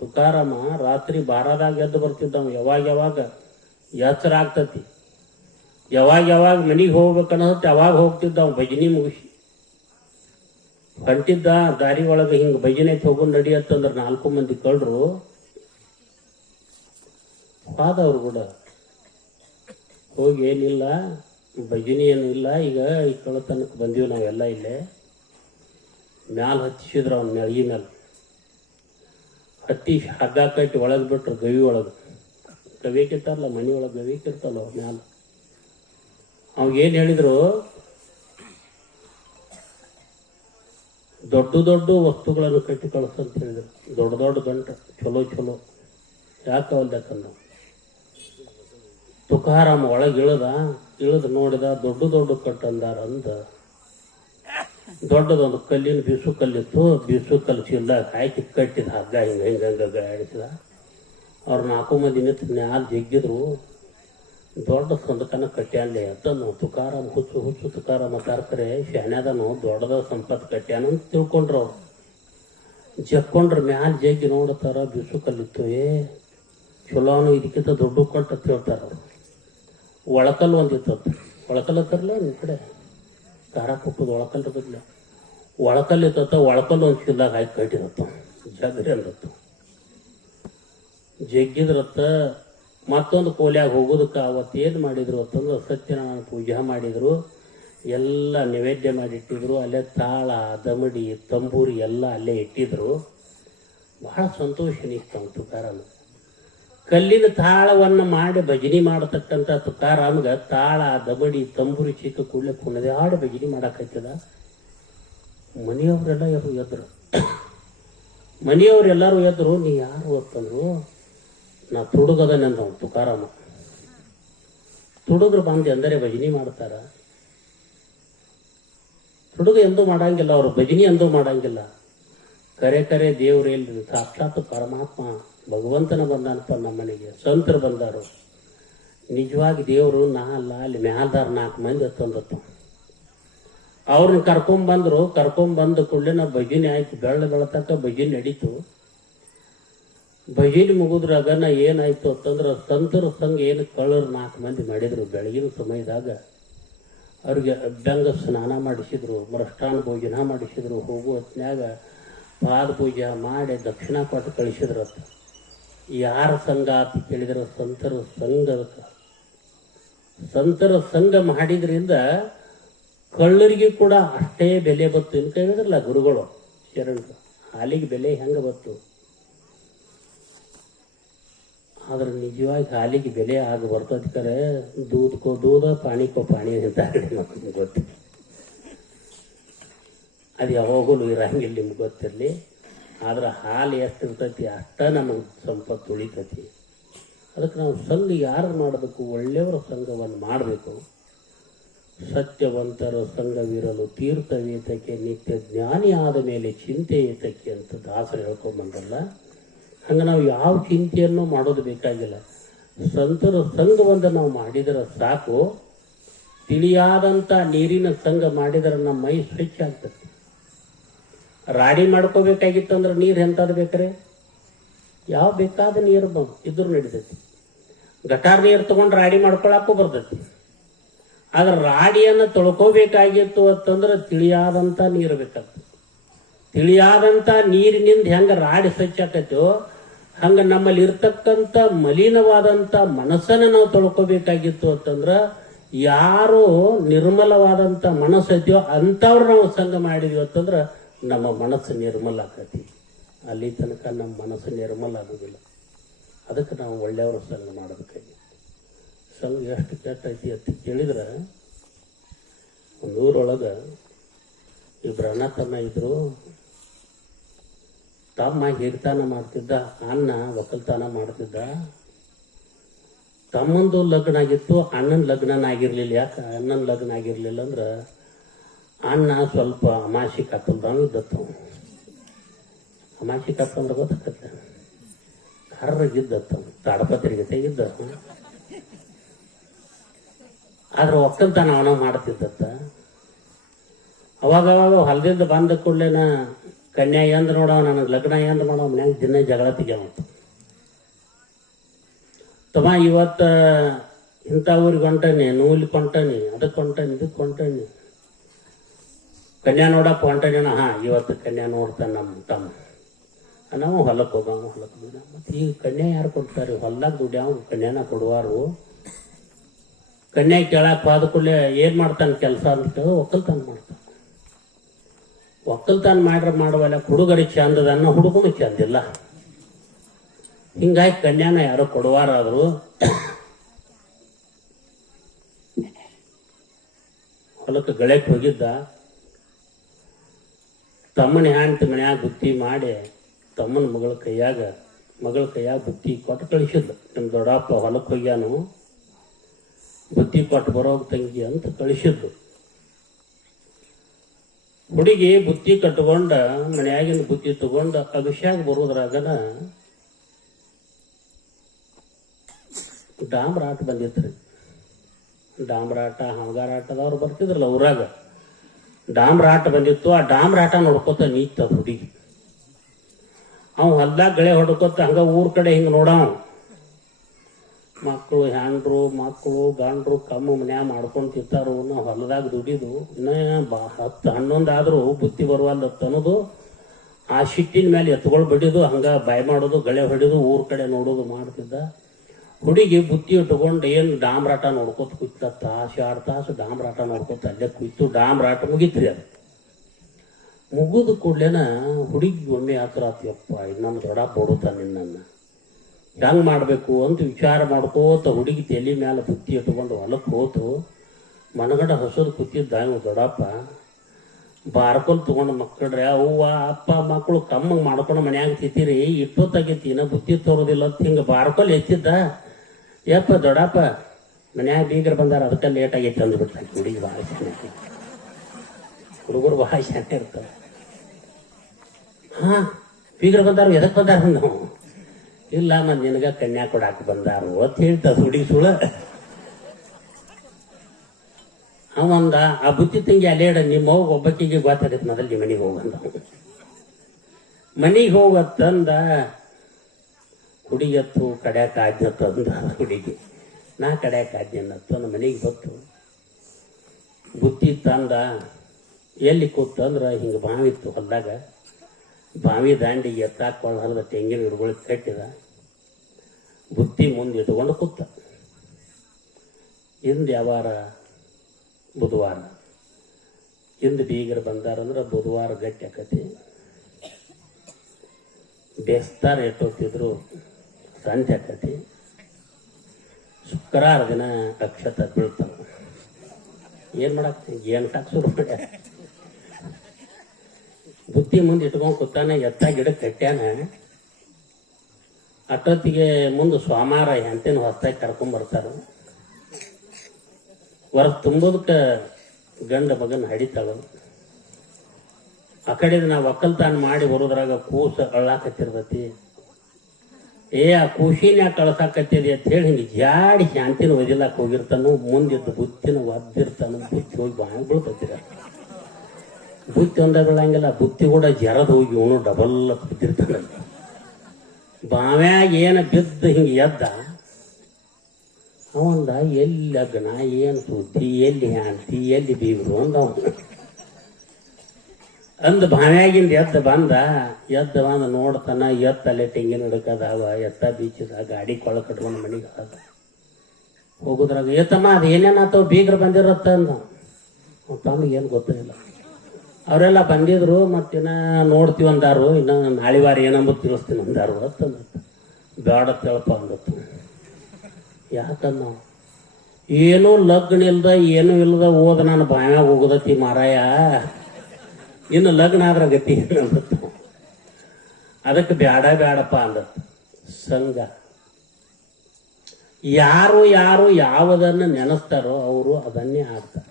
ತುಕಾರಾಮ ರಾತ್ರಿ 12ದಾಗ ಎದ್ದು ಬರ್ತಿದ್ದವ. ಯಾವಾಗ ಎಚ್ಚರ ಆಗ್ತತಿ, ಯಾವಾಗ ಮನಿಗೆ ಹೋಗ್ಬೇಕನ್ನೋದತ್ತೆ ಅವಾಗ ಹೋಗ್ತಿದ್ದ ಭಜನಿ ಮುಗಿಸಿ. ಹೊಂಟಿದ್ದ ದಾರಿ ಒಳಗೆ ಹಿಂಗೆ ಭಜನೆ ಹೋಗೋಣ ನಡಿಯತ್ತಂದ್ರೆ 4 ಮಂದಿ ಕಳ್ಳರು ಹೋದವ್ರು ಕೂಡ ಹೋಗಿ, ಏನಿಲ್ಲ ಭಜನಿ ಏನು ಇಲ್ಲ, ಈಗ ಈ ಕಳ್ಳತನಕ್ಕೆ ಬಂದೀವಿ ನಾವೆಲ್ಲ ಇಲ್ಲೇ. ಮ್ಯಾಲ ಹತ್ತಿಸಿದ್ರು ಅವ್ನ ನೆಳಗಿ ಮೇಲೆ ಹತ್ತಿ ಹಗ್ಗ ಕಟ್ಟಿ ಒಳಗೆ ಬಿಟ್ರು. ಗವಿ ಒಳಗೆ ಗವಿಕಿರ್ತಾರಲ್ಲ, ಮನಿ ಒಳಗೆ ಗವಿಕಿರ್ತಲ್ಲ ಅವ್ರ ಮ್ಯಾಲ. ಅವಾಗೇನು ಹೇಳಿದ್ರು, ದೊಡ್ಡ ವಸ್ತುಗಳನ್ನು ಕಟ್ಟಿ ಕಳಿಸಂತ ಹೇಳಿದ್ರು. ದೊಡ್ಡ ಗಂಟ ಚಲೋ ಯಾಕವಲ್ದಕ್ಕಂದ. ತುಕಾರಾಮ ಒಳಗೆ ಇಳಿದು ನೋಡಿದ, ದೊಡ್ಡ ಕಟ್ಟಂದಾರ ಅಂದ. ದೊಡ್ಡದೊಂದು ಕಲ್ಲಿನ ಬೀಸು ಕಲ್ಲಿತ್ತು, ಬೀಸು ಕಲ್ಲು ಚೀಲ್ದಾಗ ಹಾಕಿ ಕಟ್ಟಿದ ಹಗ್ಗ ಹಿಂಗ ಆಡಿಸಿದ. ಅವ್ರ 4 ಮಂದಿ ನಿಂತು ಮ್ಯಾಲ ಜಗ್ಗಿದ್ರು. ದೊಡ್ಡ ಸಂದಕನ ಕಟ್ಟ್ಯಾನ್ಲೆ ಅಂತ ನಾವು ತುಕಾರಾಮ್ ಹುಚ್ಚು ತುಕಾರಾಮ ತಾರ್ಕರೆ ಶಾನ್ಯಾದನು ದೊಡ್ಡದ ಸಂಪತ್ತು ಕಟ್ಟ್ಯಾನ ಅಂತ ತಿಳ್ಕೊಂಡ್ರು ಅವ್ರು. ಜಕ್ಕೊಂಡ್ರ ಮ್ಯಾಲ ಜಗ್ಗಿ ನೋಡ್ತಾರ, ಬೀಸು ಕಲ್ಲಿತ್ತು. ಚಲೋನು ಇದಕ್ಕಿಂತ ದೊಡ್ಡ ಕೊಟ್ಟ ಅಂತ ಹೇಳ್ತಾರ ಅವ್ರು. ಒಳಕಲ್ಲು ಒಂದಿತ್ತು, ಒಳಕಲ್ಲ ತರಲ್ಲ ನಿಮ್ಮ ಕಡೆ ಖಾರ ಕೊಟ್ಟದು ಒಳಕಲ್ರ ಬದಲ ಒಳಕಲ್ಲು ಇತ್ತ. ಒಳಕಲ್ಲು ಒಂದು ಚೀಲ್ದಾಗ ಹಾಕಿ ಕಟ್ಟಿರತ್ತ, ಜಗ್ರಿ ಅಂದತ್ತು. ಜಗ್ಗಿದ್ರತ್ತ ಮತ್ತೊಂದು ಕೋಲ್ಯಾಗ ಹೋಗೋದಕ್ಕೆ ಅವತ್ತೇನು ಮಾಡಿದ್ರು ಅಂತಂದ್ರೆ ಸತ್ಯನಾರಾಯಣ ಪೂಜೆ ಮಾಡಿದ್ರು, ಎಲ್ಲ ನೈವೇದ್ಯ ಮಾಡಿಟ್ಟಿದ್ರು. ಅಲ್ಲೇ ತಾಳ ದಮಡಿ ತಂಬೂರಿ ಎಲ್ಲ ಅಲ್ಲೇ ಇಟ್ಟಿದ್ರು. ಬಹಳ ಸಂತೋಷ ನಿಸ್ತಾವ ತುಕಾರಾಮ. ಕಲ್ಲಿನ ತಾಳವನ್ನು ಮಾಡಿ ಭಜನಿ ಮಾಡತಕ್ಕಂಥ ತುಕಾರಾಮ್ಗ ತಾಳ ದಮಡಿ ತಂಬೂರಿ ಚಿಕ್ಕ ಕೂಡಲೇ ಕುಣದೆ ಆಡಿ ಭಜನಿ ಮಾಡಾಕೈತದ. ಮನೆಯವರೆಲ್ಲ ಎದ್ರು, ಮನೆಯವರೆಲ್ಲರೂ ಎದ್ರು. ನೀ ಯಾರು ಅಂತಂದ್ರು, ನಾ ತುಡುಗದನೆ ಅಂದವ ತುಕಾರಾಮ. ತುಡುಗರು ಬಂದು ಎಂದರೆ ಭಜನಿ ಮಾಡ್ತಾರ? ತುಡುಗ ಎಂದೂ ಮಾಡಂಗಿಲ್ಲ, ಅವರು ಭಜನಿ ಎಂದೂ ಮಾಡಂಗಿಲ್ಲ. ಕರೆ ಕರೆ ದೇವ್ರು ಎಲ್ರಿ, ಸಾಕ್ಷಾತ್ ಪರಮಾತ್ಮ ಭಗವಂತನ ಬಂದಾನಪ್ಪ ನಮ್ಮನೆಗೆ, ಸಂತರು ಬಂದಾರು. ನಿಜವಾಗಿ ದೇವರು ನಾ ಅಲ್ಲ, ಅಲ್ಲಿ ಮ್ಯಾಲ್ದಾರ 4 ಮಂದಿ ತಂದತ್ತು. ಅವ್ರನ್ನ ಕರ್ಕೊಂಬಂದು ಕೂಡಲೇ ನಾವು ಭಜನೆ ಆಯ್ತು. ಬೆಳತಕ್ಕ ಭಜನೆ ನಡೀತು. ಭಜನೆ ಮುಗಿದ್ರಾಗನ ಏನಾಯ್ತು ಅಂತಂದ್ರೆ, ಸಂತರ ಸಂಘ ಏನು ಕಳ್ಳರು 4 ಮಂದಿ ಮಾಡಿದ್ರು. ಬೆಳಗಿನ ಸಮಯದಾಗ ಅವ್ರಿಗೆ ಅಭ್ಯಂಗ ಸ್ನಾನ ಮಾಡಿಸಿದ್ರು, ಮೃಷ್ಟಾನ್ನ ಭೋಜನ ಮಾಡಿಸಿದ್ರು. ಹೋಗುವ ಹೊತ್ನ್ಯಾಗ ಪಾದ ಪೂಜೆ ಮಾಡಿ ದಕ್ಷಿಣ ಕೊಟ್ಟು ಕಳಿಸಿದ್ರತ್ತ. ಯಾರ ಸಂಘ ಅಂತ ಕೇಳಿದ್ರೆ ಸಂತರ ಸಂಘ. ಸಂತರ ಸಂಘ ಮಾಡಿದ್ರಿಂದ ಕಳ್ಳರಿಗೆ ಕೂಡ ಅಷ್ಟೇ ಬೆಲೆ ಬತ್ತು. ಅಂತ ಹೇಳಿದ್ರಲ್ಲ ಗುರುಗಳು ಶರಣರು, ಹಾಲಿಗೆ ಬೆಲೆ ಹೆಂಗೆ ಬತ್ತು? ಆದ್ರೆ ನಿಜವಾಗಿ ಹಾಲಿಗೆ ಬೆಲೆ ಆಗ ಬರ್ತದ ಕರೆ, ದೂಧಕೋ ದೂಧ ಪಾಣಿಕೋ ಪಾಣಿ ಅಂತ ನಮಗೆ ಗೊತ್ತು. ಅದು ಯಾವಾಗಲೂ ಇರಂಗಿಲ್ಲ, ನಿಮ್ಗೆ ಗೊತ್ತಿರಲಿ. ಆದ್ರೆ ಹಾಲು ಎಷ್ಟಿರ್ತೈತಿ ಅಷ್ಟ ನಮಗೆ ಸಂಪತ್ತು ಉಳಿತೈತಿ. ಅದಕ್ಕೆ ನಾವು ಸಂಘ ಯಾರು ಮಾಡಬೇಕು? ಒಳ್ಳೆಯವರ ಸಂಘವನ್ನು ಮಾಡಬೇಕು. ಸತ್ಯವಂತರ ಸಂಘವಿರಲು ತೀರ್ಥವೇತಕ್ಕೆ, ನಿತ್ಯ ಜ್ಞಾನಿ ಆದ ಮೇಲೆ ಚಿಂತೆ ಏತಕ್ಕೆ ಅಂತ ದಾಸರು ಹೇಳ್ಕೊಂಬಂದಲ್ಲ. ಹಂಗೆ ನಾವು ಯಾವ ಚಿಂತೆಯನ್ನು ಮಾಡೋದು ಬೇಕಾಗಿಲ್ಲ. ಸಂತರ ಸಂಘವನ್ನು ನಾವು ಮಾಡಿದರೆ ಸಾಕು. ತಿಳಿಯಾದಂಥ ನೀರಿನ ಸಂಘ ಮಾಡಿದರೆ ನಮ್ಮ ಮೈ ಸ್ವಚ್ಛ ಆಗ್ತದೆ. ರಾಡಿ ಮಾಡ್ಕೋಬೇಕಾಗಿತ್ತಂದ್ರೆ ನೀರು ಎಂಥದ್ದು ಬೇಕಾರೆ? ಯಾವ ಬೇಕಾದ ನೀರು ಇದ್ರೂ ನಡೀತೈತಿ. ಗಟಾರ್ ನೀರು ತಗೊಂಡು ರಾಡಿ ಮಾಡ್ಕೊಳಕ್ಕೂ ಬರ್ತೈತಿ. ಆದ್ರೆ ರಾಡಿಯನ್ನು ತೊಳ್ಕೋಬೇಕಾಗಿತ್ತು ಅಂತಂದ್ರೆ ತಿಳಿಯಾದಂಥ ನೀರು ಬೇಕಾಗ್ತದೆ. ತಿಳಿಯಾದಂಥ ನೀರಿನಿಂದ ಹೆಂಗೆ ರಾಡಿ ಸ್ವಚ್ಛ ಆಕೈತೋ ಹಂಗೆ ನಮ್ಮಲ್ಲಿ ಇರ್ತಕ್ಕಂಥ ಮಲಿನವಾದಂಥ ಮನಸ್ಸನ್ನು ನಾವು ತೊಳ್ಕೋಬೇಕಾಗಿತ್ತು ಅಂತಂದ್ರೆ, ಯಾರು ನಿರ್ಮಲವಾದಂಥ ಮನಸ್ಸೈತಿಯೋ ಅಂಥವ್ರು ನಾವು ಸಂಘ ಮಾಡಿದ್ವಿ ಅಂತಂದ್ರೆ ನಮ್ಮ ಮನಸ್ಸು ನಿರ್ಮಲ ಆಕತಿ. ಅಲ್ಲಿ ತನಕ ನಮ್ಮ ಮನಸ್ಸು ನಿರ್ಮಲ ಆಗೋದಿಲ್ಲ. ಅದಕ್ಕೆ ನಾವು ಒಳ್ಳೆಯವ್ರ ಸಂಘ ಮಾಡಬೇಕಾಗಿತ್ತು. ಸಂಘ ಎಷ್ಟು ಕೆಟ್ಟೈತಿ ಅಂತ ಕೇಳಿದ್ರೆ, ಒಂದು ಊರೊಳಗೆ ಇಬ್ಬರು ಅಣ್ಣ ತಮ್ಮ ಇದ್ರು. ತಮ್ಮ ಹಿರಿತಾನ ಮಾಡ್ತಿದ್ದ, ಅಣ್ಣ ಒಕ್ಕಲ್ತಾನ ಮಾಡ್ತಿದ್ದ. ತಮ್ಮಂದು ಲಗ್ನ ಆಗಿತ್ತು, ಅಣ್ಣನ ಲಗ್ನ ಆಗಿರ್ಲಿಲ್ಲ. ಯಾಕೆ ಅಣ್ಣನ ಲಗ್ನ ಆಗಿರ್ಲಿಲ್ಲ ಅಂದ್ರೆ, ಅಣ್ಣ ಸ್ವಲ್ಪ ಅಮಾಸಿ ಕತ್ತಲ್ದಾನು ಇದ್ದತ್ತು. ಅಮಾಸಿ ಕತ್ತಂದ್ರೆ ಗೊತ್ತಾಗತ್ತೆ, ಕರ್ರಗಿದ್ದತ್ತು, ತಾಡಪತ್ರಿಗೆ ತೆಗಿದ್ದ. ಆದ್ರೆ ಒಕ್ಕಲ್ತಾನ ಅವನ ಮಾಡ್ತಿದ್ದತ್ತ. ಅವಾಗ ಹೊಲದಿಂದ ಬಂದ ಕೂಡಲೇನ ಕನ್ಯಾ ಎಂದ್ ನೋಡವ, ನನಗೆ ಲಗ್ನ ಎಂದ್ ಮಾಡೋ, ಮನ್ಯಾಗ ದಿನ ಜಗಳ ತೆಗ್ಯಾವಂತ. ತಮ್ಮ ಇವತ್ತ ಇಂಥ ಊರಿಗೆ ಹೊಂಟಾನಿ, ನೂಲಿಗೆ ಹೊಂಟಾನಿ, ಅದಕ್ಕೆ ಹೊಂಟಾನಿ, ಇದಕ್ಕೆ ಹೊಂಟಾನಿ, ಕನ್ಯಾ ನೋಡಕ್ಕೆ ಹೊಂಟಾನಿ. ಇವತ್ತು ಕನ್ಯಾ ನೋಡ್ತಾನೆ ನಮ್ಮ ತಮ್ಮ. ನಾವು ಹೊಲಕ್ಕೆ ಹೋಗವ, ಹೊಲಕ್ಕೆ ಹೋಗ. ಮತ್ತು ಈಗ ಕನ್ಯಾ ಯಾರು ಕೊಡ್ತಾರೆ? ಹೊಲ್ದಾಗ ದುಡ್ಯಾವ ಕನ್ಯಾನ ಕೊಡುವಾರು. ಕನ್ಯಾ ಕೇಳಕ್ಕೆ ಹೋದ ಕೂಡಲೇ ಏನು ಮಾಡ್ತಾನೆ ಕೆಲಸ ಅಂತ ಒಕ್ಕಲ್ತಾನ ಮಾಡ್ತಾನೆ. ಒಕ್ಕಲ್ತಾನ ಮಾಡುವಲ್ಲ ಹುಡುಗರಿಗೆ ಚಂದದನ್ನ, ಹುಡುಗನು ಚಂದಿಲ್ಲ. ಹಿಂಗಾಗಿ ಕನ್ಯಾನ ಯಾರೋ ಕೊಡುವಾರಾದ್ರು ಹೊಲಕ್ಕೆ ಗಳಕ್ಕೆ ಹೋಗಿದ್ದ. ತಮ್ಮನ ಹೆಂಡತಿ ಮನ್ಯಾಗ ಬುತ್ತಿ ಮಾಡಿ ತಮ್ಮನ ಮಗಳ ಕೈಯಾಗ ಬುತ್ತಿ ಕೊಟ್ಟು ಕಳಿಸಿದ್ದ. ನಿಮ್ಮ ದೊಡ್ಡಪ್ಪ ಹೊಲಕ್ಕೆ ಹೋಗ್ಯಾನು, ಬುತ್ತಿ ಕೊಟ್ಟು ಬರೋಗ ತಂಗಿ ಅಂತ ಕಳಿಸಿದ್ದು. ಹುಡುಗಿ ಬುತ್ತಿ ಕಟ್ಕೊಂಡ ಮನ್ಯಾಗಿನ ಬುತ್ತಿ ತಗೊಂಡ ಅಭಿಷೇಕ ಬರೋದ್ರಾಗನ ಡಾಮ್ರಾಟ ಬಂದಿತ್ರಿ. ಡಾಮ್ರಾಟ ಹಂಗಾರಾಟದವ್ರು ಬರ್ತಿದ್ರಲ್ಲ ಊರಾಗ, ಡಾಮ್ರಾಟ ಬಂದಿತ್ತು. ಆ ಡಾಮ್ರಾಟ ನೋಡ್ಕೊತ ನೀತ ಹುಡುಗಿ. ಅವ್ ಹೊಲ್ದಾಗ ಗಳೆ ಹೊಡ್ಕೊತ ಹಂಗ ಊರ್ ಕಡೆ ಹಿಂಗ ನೋಡವ್. ಮಕ್ಕಳು ಹ್ಯಾಂಡ್ರು ಮಕ್ಕಳು ಗಂಡ್ರು ಕಮ್ಮ ಮನ್ಯಾಗ ಮಾಡ್ಕೊಂತಿರ್ತಾರು. ನಾವು ಹೊಲದಾಗ ದುಡಿದು ಇನ್ನ 10-11 ಆದ್ರೂ ಬುತ್ತಿ ಬರುವಲ್ಲ ಅನ್ನೋದು. ಆ ಶಿಟ್ಟಿನ ಮೇಲೆ ಎತ್ಕೊಳ್ ಬಿಡಿದು ಹಂಗ ಬಾಯ್ ಮಾಡೋದು, ಗಳೆ ಹೊಡಿದು ಊರ್ ಕಡೆ ನೋಡೋದು ಮಾಡ್ತಿದ್ದ. ಹುಡುಗಿ ಬುತ್ತಿ ಇಟ್ಕೊಂಡು ಏನು ಡಾಮ್ರಾಟ ನೋಡ್ಕೊತ ಕುಯ್ತ, ತಾಸು 2 ತಾಸು ಡಾಮ್ರಾಟ ನೋಡ್ಕೊತ ಅಲ್ಲೇ ಕುಯ್ತು. ಡಾಮ್ರಾಟ ಮುಗಿತ್ರಿ. ಅದು ಮುಗಿದ ಕೂಡ್ಲೇನ ಹುಡುಗಿ ಒಮ್ಮೆ ಹತ್ರ ಆತಪ್ಪ, ಇನ್ನೊಂದು ದೊಡ್ಡಪ್ಪ ಹೊಡುತ್ತಾನೆ ನಿನ್ನನ್ನು, ಹೆಂಗ್ ಮಾಡ್ಬೇಕು ಅಂತ ವಿಚಾರ ಮಾಡ್ಕೋತ ಹುಡುಗಿ ತಲೆ ಮ್ಯಾಲ ಬುತ್ತಿ ಇಟ್ಕೊಂಡು ಹೊಲಕ್ಕೆ ಹೋತು. ಮನಗಂಡ ಹಸೋದು ಕೂತಿದ್ದ ಇವ್ ದೊಡ್ಡಪ್ಪ. ಬಾರ್ಕೊಲ್ ತಗೊಂಡು ಮಕ್ಕಳ್ರೆ, ಅವ್ವ ಅಪ್ಪ ಮಕ್ಕಳು ಕಮ್ಮಂಗೆ ಮಾಡ್ಕೊಂಡು ಮನ್ಯಾಗ ತಿಂತೀರಿ, ಇಟ್ಟೊತ್ತಾಗೈತಿ ಇನ್ನ ಬುತ್ತಿ ತೋರೋದಿಲ್ಲ ಅಂತ ಹಿಂಗೆ ಬಾರ್ಕೊಲ್ ಎತ್ತಿದ್ದ. ಯಪ್ಪ ದೊಡ್ಡಪ್ಪ ಮನ್ಯಾಗ ಬೀಗರು ಬಂದಾರ ಅದಕ್ಕೆ ಲೇಟ್ ಆಗೈತೆ ಅಂದ್ಬಿಡ್ತಾರೆ. ಹುಡುಗಿ ಭಾಳ ಶಾನೆ, ಹುಡುಗರು ಭಾಳ ಶಾನೆ ಇರ್ತಾರೆ. ಹಾ ಬೀಗರು ಬಂದಾರು, ಎದಕ್ಕೆ ಬಂದಾರ ನಾವು? ಇಲ್ಲ ಮತ್ತೆ ನಿನಗ ಕನ್ಯಾ ಕೊಡಾಕ ಬಂದಾರು ಅಂತ ಹೇಳ್ತದ ಹುಡುಗಿ ಸುಳ. ಅವಂದ ಆ ಬುತ್ತಿ ತಂಗಿ ಅಲ್ಲೇಡ ನಿಮ್ಮ ಅವ್ಗ ಒಬ್ಬಕ್ಕಿಗೆ ಗೊತ್ತಾಗತ್ತೆ ಮೊದಲು ನಿಮ್ಮ ಮನೆಗೆ ಹೋಗಂದ. ಮನೆಗೆ ಹೋಗತ್ತಂದ ಹುಡುಗಿಯತ್ತು ಕಡ್ಯಾಕ ಆಜ್ಞತ್ತಂದ ಹುಡುಗಿ. ನಾ ಕಡ್ಯಾಕ ಆಜ್ಞನ್ನತ್ತಂದ ಮನೆಗೆ ಬತ್ತು ಬುತ್ತಿ ತಂದ. ಎಲ್ಲಿ ಕೂತಂದ್ರ ಹಿಂಗೆ ಬಾವಿ ಇತ್ತು ಹೊಲ್ದಾಗ. ಬಾವಿ ದಾಂಡಿಗೆ ಎತ್ತಾಕೊಳ್ಳ ಹರಿದ ತೆಂಗಿನ ಗಿಡಗಳಿಗೆ ಕಟ್ಟಿದ. ಬುತ್ತಿ ಮುಂದೆ ಇಟ್ಕೊಂಡು ಕೂತ. ಇಂದು ಯಾವಾರ? ಬುಧವಾರ. ಇಂದು ಬೀಗರು ಬಂದಾರಂದ್ರೆ ಬುಧವಾರ ಗಟ್ಟಿ ಆಕತಿ. ಬೇಸ್ತಾರ ಎಟ್ಟೋತಿದ್ರು ಸಂಜೆ ಆಕತಿ. ಶುಕ್ರವಾರ ದಿನ ಅಕ್ಷತ ಬೀಳ್ತಾವ. ಏನ್ ಮಾಡಾಕ್ತಿ? ಏನ್ ಸಾಕು ಶುರು ಮಾಡ್ಯ. ಬುತ್ತಿ ಮುಂದೆ ಇಟ್ಕೊಂಡು ಕೂತಾನೆ. ಎತ್ತ ಗಿಡ ಕಟ್ಟ್ಯಾನ. ಅಷ್ಟೊತ್ತಿಗೆ ಮುಂದೆ ಸೋಮಾರ ಎಂತೇನು ಹೊಸ್ತಾಗಿ ಕರ್ಕೊಂಡ್ಬರ್ತಾರ. ಹೊರಗೆ ತುಂಬೋದಕ್ಕೆ ಗಂಡ ಮಗನ ಹಡಿತಾಳ. ಆ ಕಡೆ ನಾವು ಒಕ್ಕಲ್ತಾನ ಮಾಡಿ ಬರೋದ್ರಾಗ ಕೂಸ ಅಳ್ಳಾಕತ್ತಿರ್ತತಿ. ಆ ಕೂಸಿನ ಕಳ್ಸಾಕತ್ತಿದೆ ಅಂತ ಹೇಳಿ ಹಿಂಗೆ ಜಾಡಿ ಶಾಂತಿನ ಒದಿಲಾಕ ಹೋಗಿರ್ತಾನು. ಮುಂದಿದ್ದು ಬುತ್ತಿನ ಒದ್ದಿರ್ತಾನು. ಬುತ್ತಿ ಹೋಗಿ ಬಾಯಿ ಬೀಳ್ತತಿರ. ಬುತ್ತಿ ಒಂದ ಬೀಳಂಗಿಲ್ಲ, ಬುತ್ತಿ ಕೂಡ ಜರದ್ ಹೋಗಿ ಇವನು ಡಬಲ್ ಬಿದ್ದಿರ್ತಾನ. ಬಾವ್ಯಾಗ ಏನ ಬಿದ್ದು ಹಿಂಗೆ ಎದ್ದ. ಅವಂದ ಎಲ್ಲಿ ಲಗ್ನ, ಏನು ಸುದ್ದಿ, ಎಲ್ಲಿ ಹ್ಯಾಂತಿ, ಎಲ್ಲಿ ಬೀಗರು ಅಂದ. ಅಂದ ಬಾವ್ಯಾಗಿಂದ ಎದ್ದ ಬಂದ ನೋಡ್ತಾನ. ಎತ್ತಲ್ಲೇ ತೆಂಗಿನ ಹಿಡ್ಕದಾವ. ಎತ್ತ ಬೀಚದ ಗಾಡಿ ಕೊಳ ಕಟ್ಕೊಂಡು ಮನೆಗೆ ಹೋಗುದ್ರಾಗ ಏತಮ್ಮ ಅದು ಏನೇನಾತವ ಬೀಗ್ರು ಬಂದಿರತ್ತ ಅಂದ. ತಮಗೇನು ಗೊತ್ತಿಲ್ಲ. ಅವರೆಲ್ಲ ಬಂದಿದ್ರು. ಮತ್ತಿನ್ನ ನೋಡ್ತೀವಿ ಅಂದಾರು. ಇನ್ನು ನಾಳೆ ವಾರ ಏನಂಬ ತಿಳಿಸ್ತೀನಿ ಅಂದಾರು ಅಂತಂದ. ಬೇಡ ತಿಳಪ ಅಂದತ್ತು. ಯಾಕಂದ ಏನೂ ಲಗ್ನ ಇಲ್ದ ಏನೂ ಇಲ್ದ ಹೋದ ನಾನು ಬಾಯಾಗ ಹೋಗುದತ್ತಿ ಮಾರಾಯ. ಇನ್ನು ಲಗ್ನ ಆದ್ರ ಗತಿ ಅಂದತ್ತು. ಅದಕ್ಕೆ ಬೇಡಪ್ಪ ಅಂದತ್ತು. ಸಂಘ ಯಾರು ಯಾವುದನ್ನು ನೆನೆಸ್ತಾರೋ ಅವರು ಅದನ್ನೇ ಆಗ್ತಾರೆ.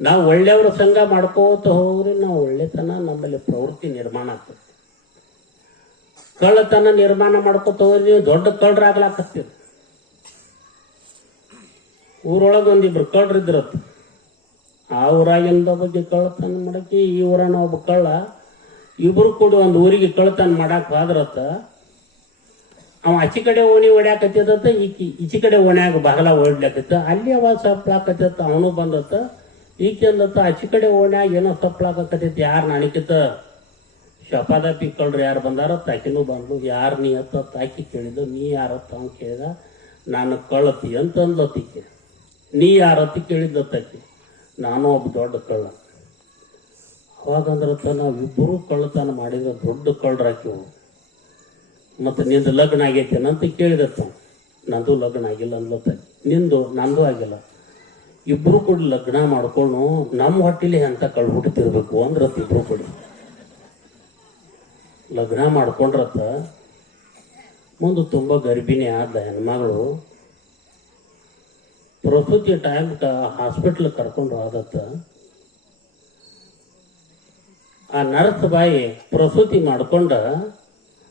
ನಾವು ಒಳ್ಳೆಯವ್ರ ಸಂಘ ಮಾಡ್ಕೋತ ಹೋಗ್ರಿ ನಾವು ಒಳ್ಳೆತನ ನಮ್ಮಲ್ಲಿ ಪ್ರವೃತ್ತಿ ನಿರ್ಮಾಣ ಆಗ್ತದೆ. ಕಳ್ಳತನ ನಿರ್ಮಾಣ ಮಾಡ್ಕೋತ ಹೋಗ್ರಿ ದೊಡ್ಡ ಕಳ್ಳರಾಗ್ಲಾಕತ್ತೀರಿ. ಊರೊಳಗೆ ಒಂದಿಬ್ರು ಕಳ್ಳರಿದ್ರತ್ತ. ಆ ಊರಾಗಿಂದ ಬಗ್ಗೆ ಕಳ್ಳತನ ಮಾಡಕ್ಕೆ ಈ ಊರನ ಒಬ್ಬ ಕಳ್ಳ. ಇಬ್ರು ಕೂಡ ಒಂದು ಊರಿಗೆ ಕಳ್ಳತನ ಮಾಡಕ್ ಹೋದ್ರತ್ತ. ಅವ ಆಚಿ ಕಡೆ ಓಣಿ ಹೊಡ್ಯಾಕತ್ತಿದತ್ತ. ಈಚಿ ಕಡೆ ಓಣ್ಯಾಗ ಬಾಗಲ ಹೊಡ್ಲಾಕತ್ತ. ಅಲ್ಲಿ ಅವ ಸಪ್ಲಾಕತ್ತ. ಅವನು ಬಂದತ್ತ. ಈಕೆ ಅಂದತ್ತ ಆಚಿ ಕಡೆ ಓಣ್ಯಾಗ ಏನೋ ಸಪ್ಲಾಕತ್ತೈತಿ. ಯಾರು ನಾಣಿಕಿತ ಶಪಾದಪಿ ಕಳ್ರು ಯಾರು ಬಂದಾರ ತಾಕಿನೂ ಬಂದು. ಯಾರು ನೀ ಅತ್ತ ತಾಕಿ ಕೇಳಿದ. ನೀ ಯಾರತ್ತ ಅವ್ನು ಕೇಳಿದ. ನಾನು ಕಳ್ಳತಿ ಅಂತ ಅಂದ್ಲತ್ತಿಕೆ. ನೀ ಯಾರತ್ತಿ ಕೇಳಿದ್ದತ್ತಾಕಿ. ನಾನು ಒಬ್ಬ ದೊಡ್ಡ ಕಳ್ಳ. ಅವಾಗಂದ್ರತ್ತ ನಾವಿಬ್ಬರು ಕಳ್ಳತನ ಮಾಡಿದ್ರೆ ದೊಡ್ಡ ಕಳ್ಳರಾಕಿವು. ಮತ್ತು ನಿಂದು ಲಗ್ನ ಆಗೈತೇನಂತ ಕೇಳಿದತ್ತ. ನಂದು ಲಗ್ನ ಆಗಿಲ್ಲ ಅಂದ್ಲತ್ತಾಕಿ. ನಿಂದು ನಂದು ಆಗಿಲ್ಲ. ಇಬ್ರು ಕೂಡ ಲಗ್ನ ಮಾಡ್ಕೊಂಡು ನಮ್ಮ ಹೊಟ್ಟಿಲಿ ಅಂತ ಕಳ್ಳು ಹುಟ್ಟತಿರ್ಬೇಕು ಅಂದ್ರತ್ತ. ಇಬ್ರು ಕೂಡ ಲಗ್ನ ಮಾಡ್ಕೊಂಡ್ರತ್ತ. ಮುಂದೆ ತುಂಬ ಗರ್ಭಿಣಿ ಆದ ಹೆಣ್ಮಗಳು. ಪ್ರಸೂತಿ ಟೈಮ್ ಹಾಸ್ಪಿಟ್ಲ್ ಕರ್ಕೊಂಡು ಹೋದತ್ತ. ಆ ನರ್ಸ್ ಬಾಯಿ ಪ್ರಸೂತಿ ಮಾಡ್ಕೊಂಡ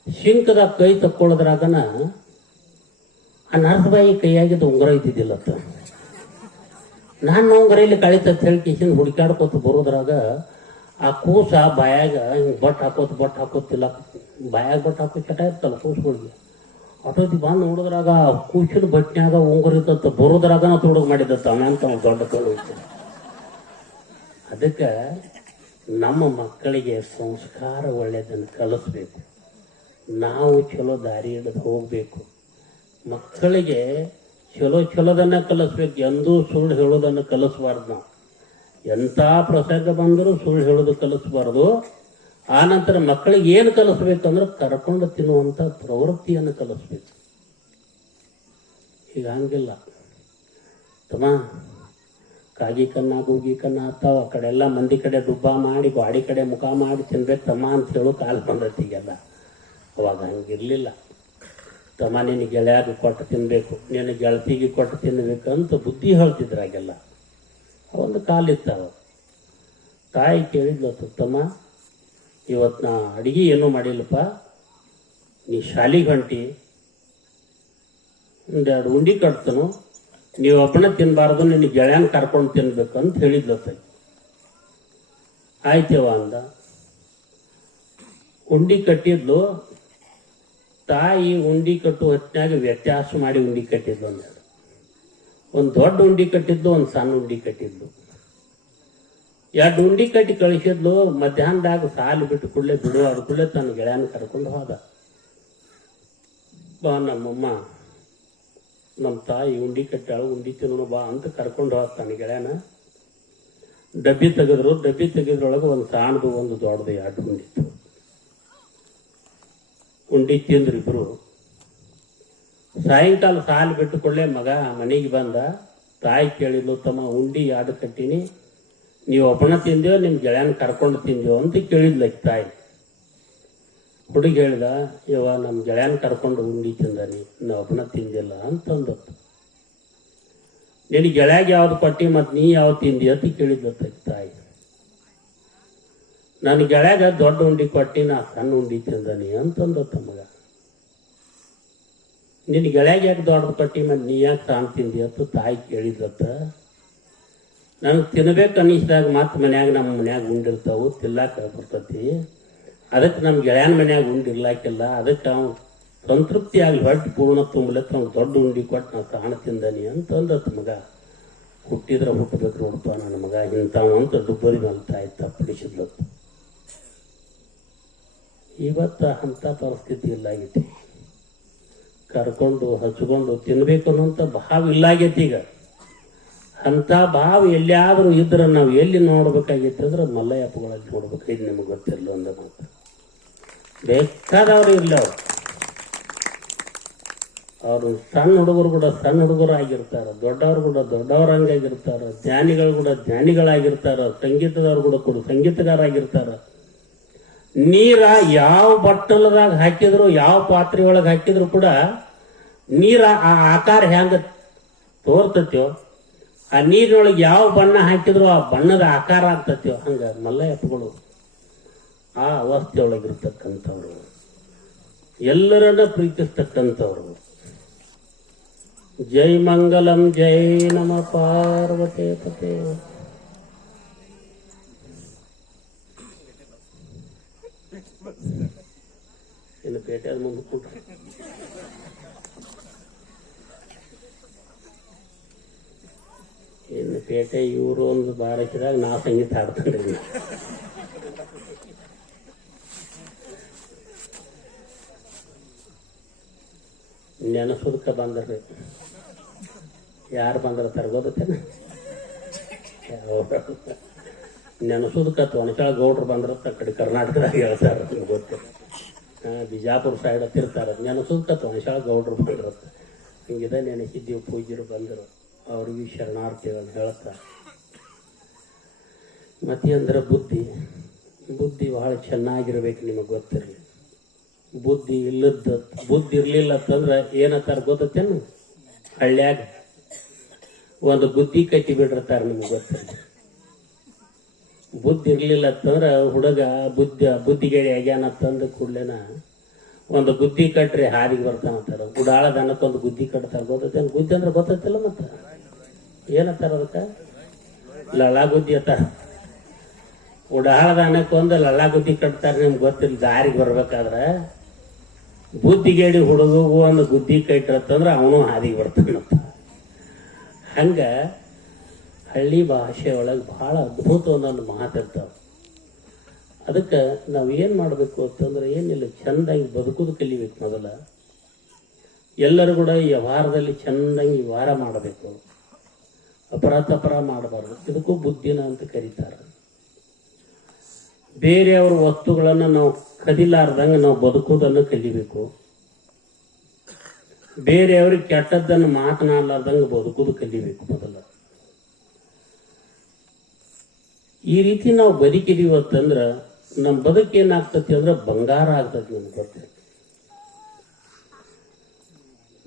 ಶಿಂಕದಾಗ ಕೈ ತಕ್ಕೊಳ್ಳೋದ್ರಾಗನ ಆ ನರ್ಸ್ ಬಾಯಿ ಕೈಯಾಗಿದ್ದ ಉಂಗುರ ಇದ್ದಿದ್ದಿಲ್ಲತ್ತ. ನಾನು ಉಂಗುರಲ್ಲಿ ಕಳಿತತ್ ಹೇಳಿ ಕಿಶನ್ ಹುಡುಕಾಡ್ಕೋತ ಬರೋದ್ರಾಗ ಆ ಕೂಸ ಬಾಯಾಗ ಹಿಂಗೆ ಬಟ್ ಹಾಕೋತಿಲ್ಲ. ಬಾಯಾಗ ಬಟ್ ಹಾಕೋ ಚಟ ಇರ್ತಲ್ಲ ಕೂಸುಗಳಿಗೆ. ಅಟೋತಿ ಬಂದು ನೋಡಿದ್ರಾಗ ಕೂಸಿನ ಬಟ್ನ್ಯಾಗ ಉಂಗುರ ಇದ್ದತ್ತ. ಬರೋದ್ರಾಗ ನಾವು ತೊಡಗು ಮಾಡಿದತ್ತ. ಅವನಂತ ದೊಡ್ಡ ಕಳ್ಳು ಇತ್ತು. ಅದಕ್ಕೆ ನಮ್ಮ ಮಕ್ಕಳಿಗೆ ಸಂಸ್ಕಾರ ಒಳ್ಳೆಯದನ್ನು ಕಲಿಸ್ಬೇಕು. ನಾವು ಚಲೋ ದಾರಿ ಹಿಡಿದು ಹೋಗ್ಬೇಕು. ಮಕ್ಕಳಿಗೆ ಚಲೋದನ್ನ ಕಲಿಸ್ಬೇಕು. ಎಂದೂ ಸುಳ್ಳು ಹೇಳೋದನ್ನು ಕಲಿಸ್ಬಾರ್ದು. ನಾವು ಎಂಥ ಪ್ರಸಂಗ ಬಂದರೂ ಸುಳ್ಳು ಹೇಳೋದು ಕಲಿಸ್ಬಾರ್ದು. ಆ ನಂತರ ಮಕ್ಕಳಿಗೆ ಏನು ಕಲಿಸ್ಬೇಕಂದ್ರೆ ಕರ್ಕೊಂಡು ತಿನ್ನುವಂಥ ಪ್ರವೃತ್ತಿಯನ್ನು ಕಲಿಸ್ಬೇಕು. ಈಗ ಹಂಗಿಲ್ಲ ತಮ್ಮ. ಕಾಗಿ ಕನ್ನ ಗೂಗಿ ಕನ್ನ ಆಗ್ತಾವ. ಆ ಕಡೆ ಎಲ್ಲ ಮಂದಿ ಕಡೆ ದುಬ್ಬ ಮಾಡಿ ಗಾಡಿ ಕಡೆ ಮುಖ ಮಾಡಿ ತಿನ್ಬೇಕು ತಮ್ಮ ಅಂತ ಹೇಳೋ ಕಾಲ ಬಂದೈತಿ ಈಗೆಲ್ಲ. ಅವಾಗ ಹಂಗಿರ್ಲಿಲ್ಲ. ತಮ್ಮ ನಿನ್ನ ಗೆಳೆಯಾಗ ಕೊಟ್ಟು ತಿನ್ಬೇಕು, ನಿನ್ನ ಗೆಳತಿಗೆ ಕೊಟ್ಟು ತಿನ್ಬೇಕಂತ ಬುದ್ಧಿ ಹೇಳ್ತಿದ್ರಾಗೆಲ್ಲ. ಒಂದು ಕಾಲಿತ್ತಾವ. ತಾಯಿ ಕೇಳಿದ್ಲತ್ತು, ತಮ್ಮ ಇವತ್ತು ನಾ ಅಡಿಗೆ ಏನೂ ಮಾಡಿಲ್ಲಪ್ಪ, ನೀ ಶಾಲಿಗೆ ಹೊಂಟಿ, ಒಂದೆರಡು ಉಂಡಿ ಕಟ್ತನು, ನೀವು ಒಬ್ಬನ ತಿನ್ನಬಾರ್ದು, ನಿನ್ನ ಗೆಳೆಯನ ಕರ್ಕೊಂಡು ತಿನ್ಬೇಕು ಅಂತ ಹೇಳಿದ್ಲತ್ತ. ಆಯ್ತೇವ ಅಂದ. ಉಂಡಿ ಕಟ್ಟಿದ್ಲು. ತಾಯಿ ಉಂಡಿ ಕಟ್ಟು ಹೊತ್ತಿನಾಗ ವ್ಯತ್ಯಾಸ ಮಾಡಿ ಉಂಡಿ ಕಟ್ಟಿದ್ಲು. ಒಂದು ದೊಡ್ಡ ಉಂಡಿ ಕಟ್ಟಿದ್ಲು, ಒಂದು ಸಣ್ಣ ಉಂಡಿ ಕಟ್ಟಿದ್ಲು. ಎರಡು ಉಂಡಿ ಕಟ್ಟಿ ಕಳಿಸಿದ್ಲು. ಮಧ್ಯಾಹ್ನದಾಗ ಸಾಲು ಬಿಟ್ಟು ಕೂಡಲೇ ಬಿಡುವಾದ ಕೂಡಲೇ ತನ್ನ ಗೆಳೆಯನ ಕರ್ಕೊಂಡು ಹೋದ. ಬಾ ನಮ್ಮಮ್ಮ, ನಮ್ಮ ತಾಯಿ ಉಂಡಿ ಕಟ್ಟಾಳು, ಉಂಡಿ ತಿನ್ನೋಣ ಬಾ ಅಂತ ಕರ್ಕೊಂಡು ಹೋದ ತನ್ನ ಗೆಳೆಯನ. ಡಬ್ಬಿ ತೆಗೆದ್ರು. ಡಬ್ಬಿ ತೆಗೆದ್ರೊಳಗೆ ಒಂದು ಸಣ್ಣದು ಒಂದು ದೊಡ್ಡದು ಎರಡು ಉಂಡಿತ್ತು. ಉಂಡಿ ತಿಂದ್ರು ಇಬ್ರು. ಸಾಯಂಕಾಲ ಸಾಲು ಬಿಟ್ಟು ಕೂಡಲೇ ಮಗ ಮನೆಗೆ ಬಂದ. ತಾಯಿ ಕೇಳಿದ್ಲು, ತಮ್ಮ ಉಂಡಿ ಎರಡು ಕಟ್ಟಿನಿ, ನೀವು ಒಬ್ಬನ ತಿಂದೇವೋ ನಿಮ್ಮ ಗೆಳೆಯನ ಕರ್ಕೊಂಡು ತಿಂದೇವೋ ಅಂತ ಕೇಳಿದ್ಲಕ್ಕೆ ತಾಯಿ. ಹುಡುಗ ಹೇಳಿದ, ಯವ್ವ ನಮ್ಮ ಗೆಳೆಯನ ಕರ್ಕೊಂಡು ಉಂಡಿ ತಿಂದಾನಿ, ನಾ ಒಬ್ಬನ ತಿಂದಿಲ್ಲ ಅಂತಂದತ್ತು. ನಿನ್ನ ಗೆಳೆಯಾಗ ಯಾವ್ದು ಕೊಟ್ಟಿ ಮತ್ತು ನೀ ಯಾವ್ದು ತಿಂದಿ ಅಂತ ಕೇಳಿದ್ಲತ್ತಕ್ಕೆ ತಾಯಿ. ನನ್ನ ಗೆಳೆಯಾಗ ದೊಡ್ಡ ಉಂಡಿ ಕೊಟ್ಟಿ, ನಾ ಸಣ್ಣ ಉಂಡಿ ತಿಂದಾನಿ ಅಂತಂದತ್ತ ಮಗ. ನಿನ್ನ ಗೆಳೆಯಾಗ ಯಾಕೆ ದೊಡ್ಡದು ಕೊಟ್ಟಿ ಮತ್ತು ನೀ ಯಾಕೆ ಸಣ್ಣ ತಿಂದಿ ಅಂತ ತಾಯಿ ಕೇಳಿದ್ಲತ್ತ. ನನಗೆ ತಿನ್ಬೇಕು ಅನ್ನಿಸಿದಾಗ ಮತ್ತೆ ಮನ್ಯಾಗ ನಮ್ಮ ಮನ್ಯಾಗ ಉಂಡಿರ್ತಾವು, ತಿಲ್ಲಾಕ ಬರ್ತತಿ. ಅದಕ್ಕೆ ನಮ್ಮ ಗೆಳೆಯನ ಮನ್ಯಾಗ ಉಂಡಿರ್ಲಾಕಿಲ್ಲ. ಅದಕ್ಕೆ ಅವ್ನು ಸಂತೃಪ್ತಿ ಆಗಲಿ, ಹೊಟ್ಟೆ ಪೂರ್ಣ ತುಂಬಲತ್ತ ಅವ್ನು ದೊಡ್ಡ ಉಂಡಿ ಕೊಟ್ಟು ನಾ ಸಣ್ಣ ತಿಂದಾನಿ ಅಂತಂದತ್ತು ಮಗ. ಹುಟ್ಟಿದ್ರೆ ಹುಟ್ಟಬೇಕು ನೋಡಪ್ಪ ನನ್ನ ಮಗ ಇಂಥವು ಅಂತ ದುಬ್ಬರಿ ಮೇಲೆ ತಾಯಿ ತಪ್ಪಡಿಸಿದ್ಲತ್ತು. ಇವತ್ತು ಅಂಥ ಪರಿಸ್ಥಿತಿ ಇಲ್ಲಾಗೈತಿ. ಕರ್ಕೊಂಡು ಹಚ್ಕೊಂಡು ತಿನ್ಬೇಕು ಅನ್ನೋಂಥ ಭಾವ ಇಲ್ಲಾಗೈತಿ. ಈಗ ಅಂಥ ಭಾವ ಎಲ್ಲಿಯಾದರೂ ಇದ್ರೆ ನಾವು ಎಲ್ಲಿ ನೋಡ್ಬೇಕಾಗೈತಿ ಅಂದ್ರೆ ಮಲ್ಲಯ್ಯಪ್ಪಗಳಲ್ಲಿ ನೋಡ್ಬೇಕಾಗಿ ನಿಮಗೆ ಗೊತ್ತಿರಲಿಲ್ಲ ಅಂದ ಮಾತು. ಬೇಕಾದವ್ರು ಇರಲಿ, ಅವರು ಸಣ್ಣ ಹುಡುಗರು ಕೂಡ ಸಣ್ಣ ಹುಡುಗರು ಆಗಿರ್ತಾರೆ, ದೊಡ್ಡವ್ರು ಕೂಡ ದೊಡ್ಡವರಂಗಾಗಿರ್ತಾರೆ, ಜ್ಞಾನಿಗಳು ಕೂಡ ಜ್ಞಾನಿಗಳಾಗಿರ್ತಾರೆ, ಸಂಗೀತದವ್ರು ಕೂಡ ಸಂಗೀತಗಾರಾಗಿರ್ತಾರೆ. ನೀರ ಯಾವ ಬಟ್ಟಲದಾಗ ಹಾಕಿದ್ರು, ಯಾವ ಪಾತ್ರೆ ಒಳಗೆ ಹಾಕಿದ್ರು ಕೂಡ ನೀರ ಆ ಆಕಾರ ಹೆಂಗ ತೋರ್ತತ್ಯೋ, ಆ ನೀರಿನೊಳಗೆ ಯಾವ ಬಣ್ಣ ಹಾಕಿದ್ರು ಆ ಬಣ್ಣದ ಆಕಾರ ಆಗ್ತತ್ಯೋ, ಹಂಗ ಮಲ್ಲಯ್ಯಪ್ಪಗಳು ಆ ಅವಸ್ಥೆಯೊಳಗಿರ್ತಕ್ಕಂಥವ್ರು, ಎಲ್ಲರನ್ನ ಪ್ರೀತಿಸ್ತಕ್ಕಂಥವ್ರು. ಜೈ ಮಂಗಲಂ ಜೈ ನಮ ಪಾರ್ವತಿ ಪತೆ. ಇನ್ನು ಪೇಟೆ ಮುಂದೆ ಕೊಟ್ರು. ಇನ್ನು ಪೇಟೆ ಇವರು ಒಂದು ಬಾರಕಿದಾಗ ನಾ ಸಂಗೀತ ಹಾಡ್ತೇನೆ. ನೆನಸೋದಕ್ಕೆ ಬಂದ್ರಿ. ಯಾರು ಬಂದಿರ್ತಾರೆ ಗೊತ್ತೇನೆ? ನೆನಸೋದಕ್ಕೆ ಒಣಚಾಳ ಗೌಡ್ರು ಬಂದಿರತ್ತ ಕಡೆ ಕರ್ನಾಟಕದಾಗ ಹೇಳ್ತಾರೆ, ಗೊತ್ತಿಲ್ಲ. ಬಿಜಾಪುರ ಸೈಡ್ ಹತ್ತಿರ್ತಾರೆ. ನೆನಸೋದಕ್ಕೆ ಒಣಚಾಳ ಗೌಡ್ರು ಬಂದಿರತ್ತೆ. ಹಿಂಗಿದೆ ನೆನೆಸಿದ್ದೀವಿ, ಪೂಜ್ಯರು ಬಂದರು, ಅವ್ರಿಗೆ ಶರಣಾರ್ಥಿಗಳನ್ನು ಹೇಳ್ತಾರೆ. ಮತ್ತೆ ಅಂದ್ರೆ ಬುದ್ಧಿ ಬಹಳ ಚೆನ್ನಾಗಿರ್ಬೇಕು. ನಿಮಗೆ ಗೊತ್ತಿರಲಿ, ಬುದ್ಧಿ ಇರಲಿಲ್ಲ ಅಂತಂದ್ರೆ ಏನಂತಾರೆ ಗೊತ್ತೇನು? ಹಳ್ಳ್ಯಾಗ ಒಂದು ಬುದ್ಧಿ ಕಟ್ಟಿ ಬಿಟ್ಟಿರ್ತಾರೆ. ನಿಮ್ಗೆ ಗೊತ್ತಿರಲಿ, ಬುದ್ಧಿ ಇರ್ಲಿಲ್ಲ ಅಂತಂದ್ರೆ ಹುಡುಗ ಬುದ್ಧಿಗೇಡಿ ಆಗ್ಯಾನಂತಂದು ಕೂಡ್ಲೇನ ಒಂದು ಬುದ್ಧಿ ಕಟ್ರಿ ಹಾದಿಗೆ ಬರ್ತಾನಂತಾರ. ಗುಡಾಳ ದನಕ್ಕೊಂದು ಬುದ್ಧಿ ಕಟ್ತಾರ. ಗೊತ್ತೇನು? ಬುದ್ಧಿ ಅಂದ್ರೆ ಗೊತ್ತಿಲ್ಲ. ಮತ್ತೆ ಏನಂತಾರ ಅದಕ್ಕೆ? ಲಳ್ಳ ಬುದ್ಧಿ ಅಂತಾರ. ಉಡಾಳ ದನಕ್ಕೊಂದು ಲಳ್ಳ ಬುದ್ಧಿ ಕಟ್ತಾರೆ. ನಿಮ್ಗೆ ಗೊತ್ತಿಲ್ಲ. ದಾರಿಗೆ ಬರ್ಬೇಕಾದ್ರೆ ಬುದ್ಧಿಗೇಡಿ ಹುಡುಗಗೂ ಒಂದು ಬುದ್ಧಿ ಕಟ್ಟಿರತ್ತಂದ್ರೆ ಅವನು ಹಾದಿಗೆ ಬರ್ತಾನಂತ. ಹಂಗ ಹಳ್ಳಿ ಭಾಷೆ ಒಳಗೆ ಬಹಳ ಅದ್ಭುತ ಒಂದೊಂದು ಮಾತಿರ್ತಾವ. ಅದಕ್ಕೆ ನಾವು ಏನು ಮಾಡಬೇಕು ಅಂತಂದ್ರೆ ಏನಿಲ್ಲ, ಚೆಂದಾಗಿ ಬದುಕೋದು ಕಲಿಬೇಕು. ಮೊದಲ ಎಲ್ಲರೂ ಕೂಡ ವ್ಯವಹಾರದಲ್ಲಿ ಚೆಂದಾಗಿ ವ್ಯವಹಾರ ಮಾಡಬೇಕು, ಅಪರಾಧ ಮಾಡಬಾರ್ದು. ಇದಕ್ಕೂ ಬುದ್ಧಿನ ಅಂತ ಕರೀತಾರೆ. ಬೇರೆಯವ್ರ ವಸ್ತುಗಳನ್ನು ನಾವು ಕದಿಲಾರ್ದಂಗೆ ನಾವು ಬದುಕೋದನ್ನು ಕಲಿಬೇಕು. ಬೇರೆಯವ್ರಿಗೆ ಕೆಟ್ಟದ್ದನ್ನು ಮಾತನಾಡಲಾರ್ದಂಗೆ ಬದುಕೋದು ಕಲಿಬೇಕು ಮೊದಲ. ಈ ರೀತಿ ನಾವು ಬದುಕಿದೀವತ್ತಂದ್ರೆ ನಮ್ಮ ಬದುಕು ಏನಾಗ್ತತಿ ಅಂದ್ರೆ ಬಂಗಾರ ಆಗ್ತತಿ. ನಮ್ಗೆ ಗೊತ್ತಿಲ್ಲ.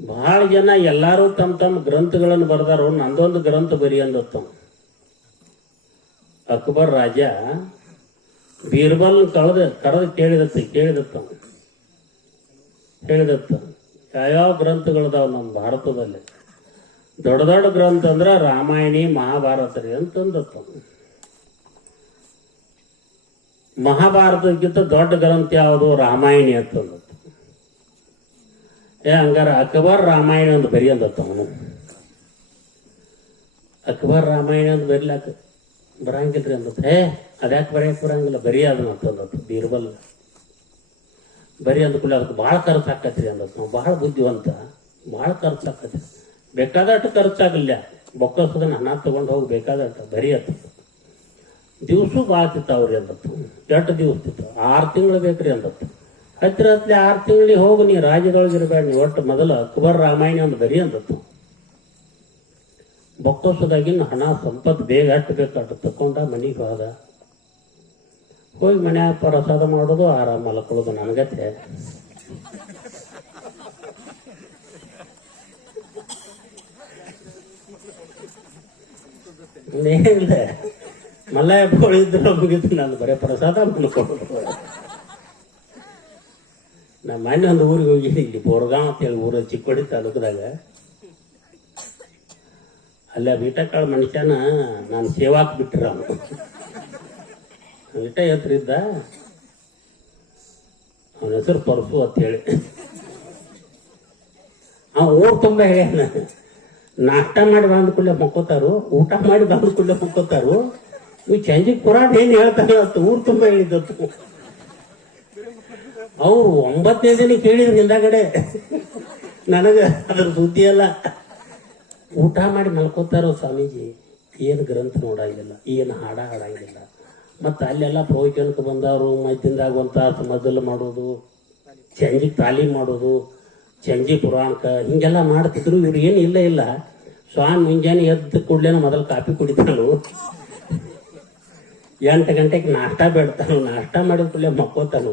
ಬಹಳ ಜನ ಎಲ್ಲಾರು ತಮ್ಮ ತಮ್ಮ ಗ್ರಂಥಗಳನ್ನು ಬರೆದಾರು, ನಂದೊಂದು ಗ್ರಂಥ ಬರಿ ಅಂದತ್ತ. ಅಕ್ಬರ್ ರಾಜ ಬೀರ್ಬಲ್ ಕರೆದು ಕೇಳಿದತ್ತ ಯಾವ್ಯಾವ ಗ್ರಂಥಗಳದಾವ ನಮ್ಮ ಭಾರತದಲ್ಲಿ. ದೊಡ್ಡ ದೊಡ್ಡ ಗ್ರಂಥ ಅಂದ್ರ ರಾಮಾಯಣಿ ಮಹಾಭಾರತ ರೀ ಅಂತಂದತ್ತ. ಮಹಾಭಾರತಕ್ಕಿಂತ ದೊಡ್ಡ ಗ್ರಂಥ ಯಾವುದು? ರಾಮಾಯಣಿ ಅಂತಂದತ್ತ. ಹಂಗಾರ ಅಕ್ಬರ್ ರಾಮಾಯಣ ಅಂತ ಬರಿ ಅಂದತ್ತ ಅವನು. ಅಕ್ಬರ್ ರಾಮಾಯಣ ಅಂತ ಬರಿಲಾಕ ಬರಂಗಿಲ್ರಿ ಅಂದತ್ತ. ಅದ್ಯಾಕೆ ಬರೆಯಕ್ಕೆ ಬರಂಗಿಲ್ಲ, ಬರೀ ಅದನ್ನ ಅಂತಂದತ್ತ ಬೀರ್ಬಲ್. ಬರೀ ಅಂದ್ಕೂಲೆ ಅದಕ್ಕೆ ಭಾಳ ಖರ್ಚು ಆಕತ್ರಿ ಅಂದತ್. ನಾವು ಭಾಳ ಬುದ್ಧಿವಂತ, ಭಾಳ ಖರ್ಚು ಆಕತ್ರಿ. ಬೇಕಾದಷ್ಟು ಖರ್ಚಾಗಲ್ಲ, ಬೊಕ್ಕಸದನ್ನ ಹಣ ತಗೊಂಡು ಹೋಗಿ ಬೇಕಾದಷ್ಟು ಬರೀ ಅಂತ. ದಿವ್ಸೂ ಭಾಳ ತಿಂತಾವ್ರಿ ಅಂದತ್ತು. ಎಷ್ಟು ದಿವ್ಸ ತಿಂತಾವ? 6 ತಿಂಗಳು ಬೇಕ್ರಿ ಅಂದತ್ತು. ಹತ್ತಿರ 6 ತಿಂಗಳಿಗೆ ಹೋಗಿ ನೀ ರಾಜ್ಯದೊಳಗಿರ್ಬೇಡ, ನೀ ಒಟ್ಟು ಮೊದಲು ಅಕ್ಬರ್ ರಾಮಾಯಣ ಒಂದು ಬರೀ ಅಂದತ್ತು. ಬೊಕ್ಕಸದಾಗಿನ ಹಣ ಸಂಪತ್ತು ಬೇಗ ಅಟ್ಟು ಬೇಕಾಟ ತಕೊಂಡ ಮನೆಗೆ ಹೋದ. ಹೋಗಿ ಮನ್ಯಾಗ ಪ್ರಸಾದ ಮಾಡೋದು, ಆರಾಮ ಮಲ್ಕೊಳ್ಳೋದು. ನನಗತ್ತೆ ಇಲ್ಲ, ಮಲ್ಲಯ್ಯ ಇದ್ರು ಮುಗಿತು, ನಾನು ಬರೀ ಪ್ರಸಾದ ಮಲ್ಕೊಳ್ಳೋದು. ನಮ್ಮ ಮನೆ ಒಂದು ಊರಿಗೆ ಹೋಗಿ, ಇಲ್ಲಿ ಬೋರ್ಗಾಂವ್ ಅಂತೇಳಿ ಊರ ಚಿಕ್ಕೋಡಿ ತಾಲೂಕದಾಗ, ಅಲ್ಲೇ ಬೀಟಕಾಳ ಮನುಷ್ಯನ ನಾನು ಸೇವಾಕ್ ಬಿಟ್ಟಿರ. ಅವನು ಇಟ ಎತ್ತರ ಇದ್ದ, ಅವನ ಹೆಸರು ಪರಸು ಅಂತ ಹೇಳಿ. ಊರು ತುಂಬ ಹೇಳ್ಯಾನ, ನಾಷ್ಟ ಮಾಡಿ ಬಂದ ಕೂಡಲೇ ಮಕ್ಕೋತಾರು, ಊಟ ಮಾಡಿ ಬಂದ ಕೂಡಲೇ ಮಕ್ಕೋತಾರು. ಇವು ಚಂಜಿಗೆ ಪುರಾಣ ಏನ್ ಹೇಳ್ತಾನೆ ಅಂತ ಊರು ತುಂಬ ಹೇಳಿದ್ದತ್ತು. ಅವ್ರು 9ನೇ ದಿನ ಕೇಳಿದ್ರು ಹಿಂದಾಗಡೆ, ನನಗೆ ಅದ್ರ ಸುದ್ದಿ ಅಲ್ಲ. ಊಟ ಮಾಡಿ ಮಲ್ಕೋತಾರೋ ಸ್ವಾಮೀಜಿ, ಏನು ಗ್ರಂಥ ನೋಡಂಗಿಲ್ಲ, ಏನು ಹಾಡಂಗಿಲ್ಲ. ಮತ್ತು ಅಲ್ಲೆಲ್ಲ ಪ್ರವಚನಕ್ಕೆ ಬಂದವರು ಮಧ್ಯದಾಗ ಒಂದು ತಾಸು ಮೊದಲು ಮಾಡೋದು, ಚಂಜಿಗೆ ತಾಲೀಮ್ ಮಾಡೋದು, ಚಂಜಿ ಪುರಾಣಕ್ಕೆ ಹಿಂಗೆಲ್ಲ ಮಾಡ್ತಿದ್ರು. ಇವ್ರು ಏನು ಇಲ್ಲ. ಸ್ವಾಮಿ ಮುಂಜಾನೆ ಎದ್ದು ಕೂಡ್ಲೇನ ಮೊದಲು ಕಾಫಿ ಕುಡಿತಾನು, 8 ಗಂಟೆಗೆ ನಾಷ್ಟ ಬೇಡ್ತಾನು, ನಾಷ್ಟ ಮಾಡಿದ ಕೂಡಲೇ ಮಕ್ಕೋತಾನು.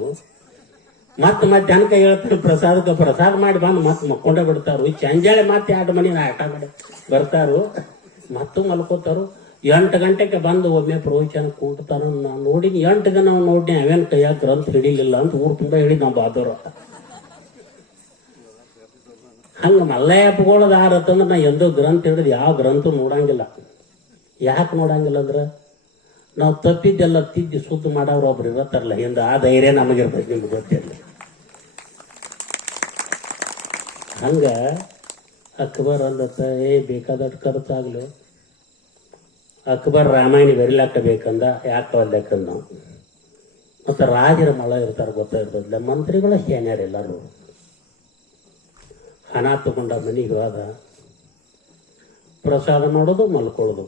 ಮತ್ತೆ ಮಧ್ಯಾಹ್ನಕ್ಕೆ ಹೇಳ್ತಾನೆ ಪ್ರಸಾದ ಮಾಡಿ ಬಂದು ಮತ್ತೆ ಮಕ್ಕೊಂಡೇ ಬಿಡ್ತಾರು. ಚಂಜಾಳೆ ಮತ್ತೆ 2 ಮನೆ ನಾಟ ಮಾಡಿ ಬರ್ತಾರು, ಮತ್ತು ಮಲ್ಕೋತಾರು. 8 ಗಂಟೆಗೆ ಬಂದು ಒಮ್ಮೆ ಪ್ರವಚನ ಕೂಡ್ತಾರ. ನಾನು ನೋಡಿನಿ 8 ದಿನ ನಾವು ನೋಡಿ ಅವೇನು ಕೈಯಾಗ ಗ್ರಂಥ ಹಿಡಿಲಿಲ್ಲ ಅಂತ ಊರು ತುಂಬ ಹೇಳಿ ನಾವು ಬಾದವರು. ಹಂಗ ಮಲ್ಲಯ್ಯ ಹಬ್ಬಗಳದ ಆರತ್ತಂದ್ರೆ ನಾ ಎಂದೋ ಗ್ರಂಥ ಹಿಡಿದು ಯಾವ ಗ್ರಂಥ ನೋಡಂಗಿಲ್ಲ. ಯಾಕೆ ನೋಡಂಗಿಲ್ಲ ಅಂದ್ರೆ ನಾವು ತಪ್ಪಿದ್ದೆಲ್ಲ ತಿದ್ದಿ ಸುದ್ದಿ ಮಾಡೋರು ಒಬ್ರು ಇರತ್ತಾರಲ್ಲ ಹಿಂದೆ, ಆ ಧೈರ್ಯ ನಮಗಿರ್ಬೇಕು, ನಿಮ್ಗೆ ಗೊತ್ತಿಲ್ಲ. ಹಂಗ ಅಕ್ಬರ್ ಅಂದತ್ತ, ಬೇಕಾದಷ್ಟು ಖರ್ಚಾಗ್ಲು ಅಕ್ಬರ್ ರಾಮಾಯಣ ಬರಿಲಾಕ ಬೇಕಂದ. ಯಾಕೆ ಅಲ್ಲಕ್ಕಂದ ನಾವು ಮತ್ತು ರಾಜರ ಮಳ ಇರ್ತಾರೆ ಗೊತ್ತಾಗಿರ್ತದಿಲ್ಲ, ಮಂತ್ರಿಗಳ ಸೇನ್ಯಾರ ಎಲ್ಲರೂ. ಹಣ ತಗೊಂಡ ಮನೆಗೆ ಹೋದ, ಪ್ರಸಾದ ಮಾಡೋದು ಮಲ್ಕೊಳ್ಳೋದು.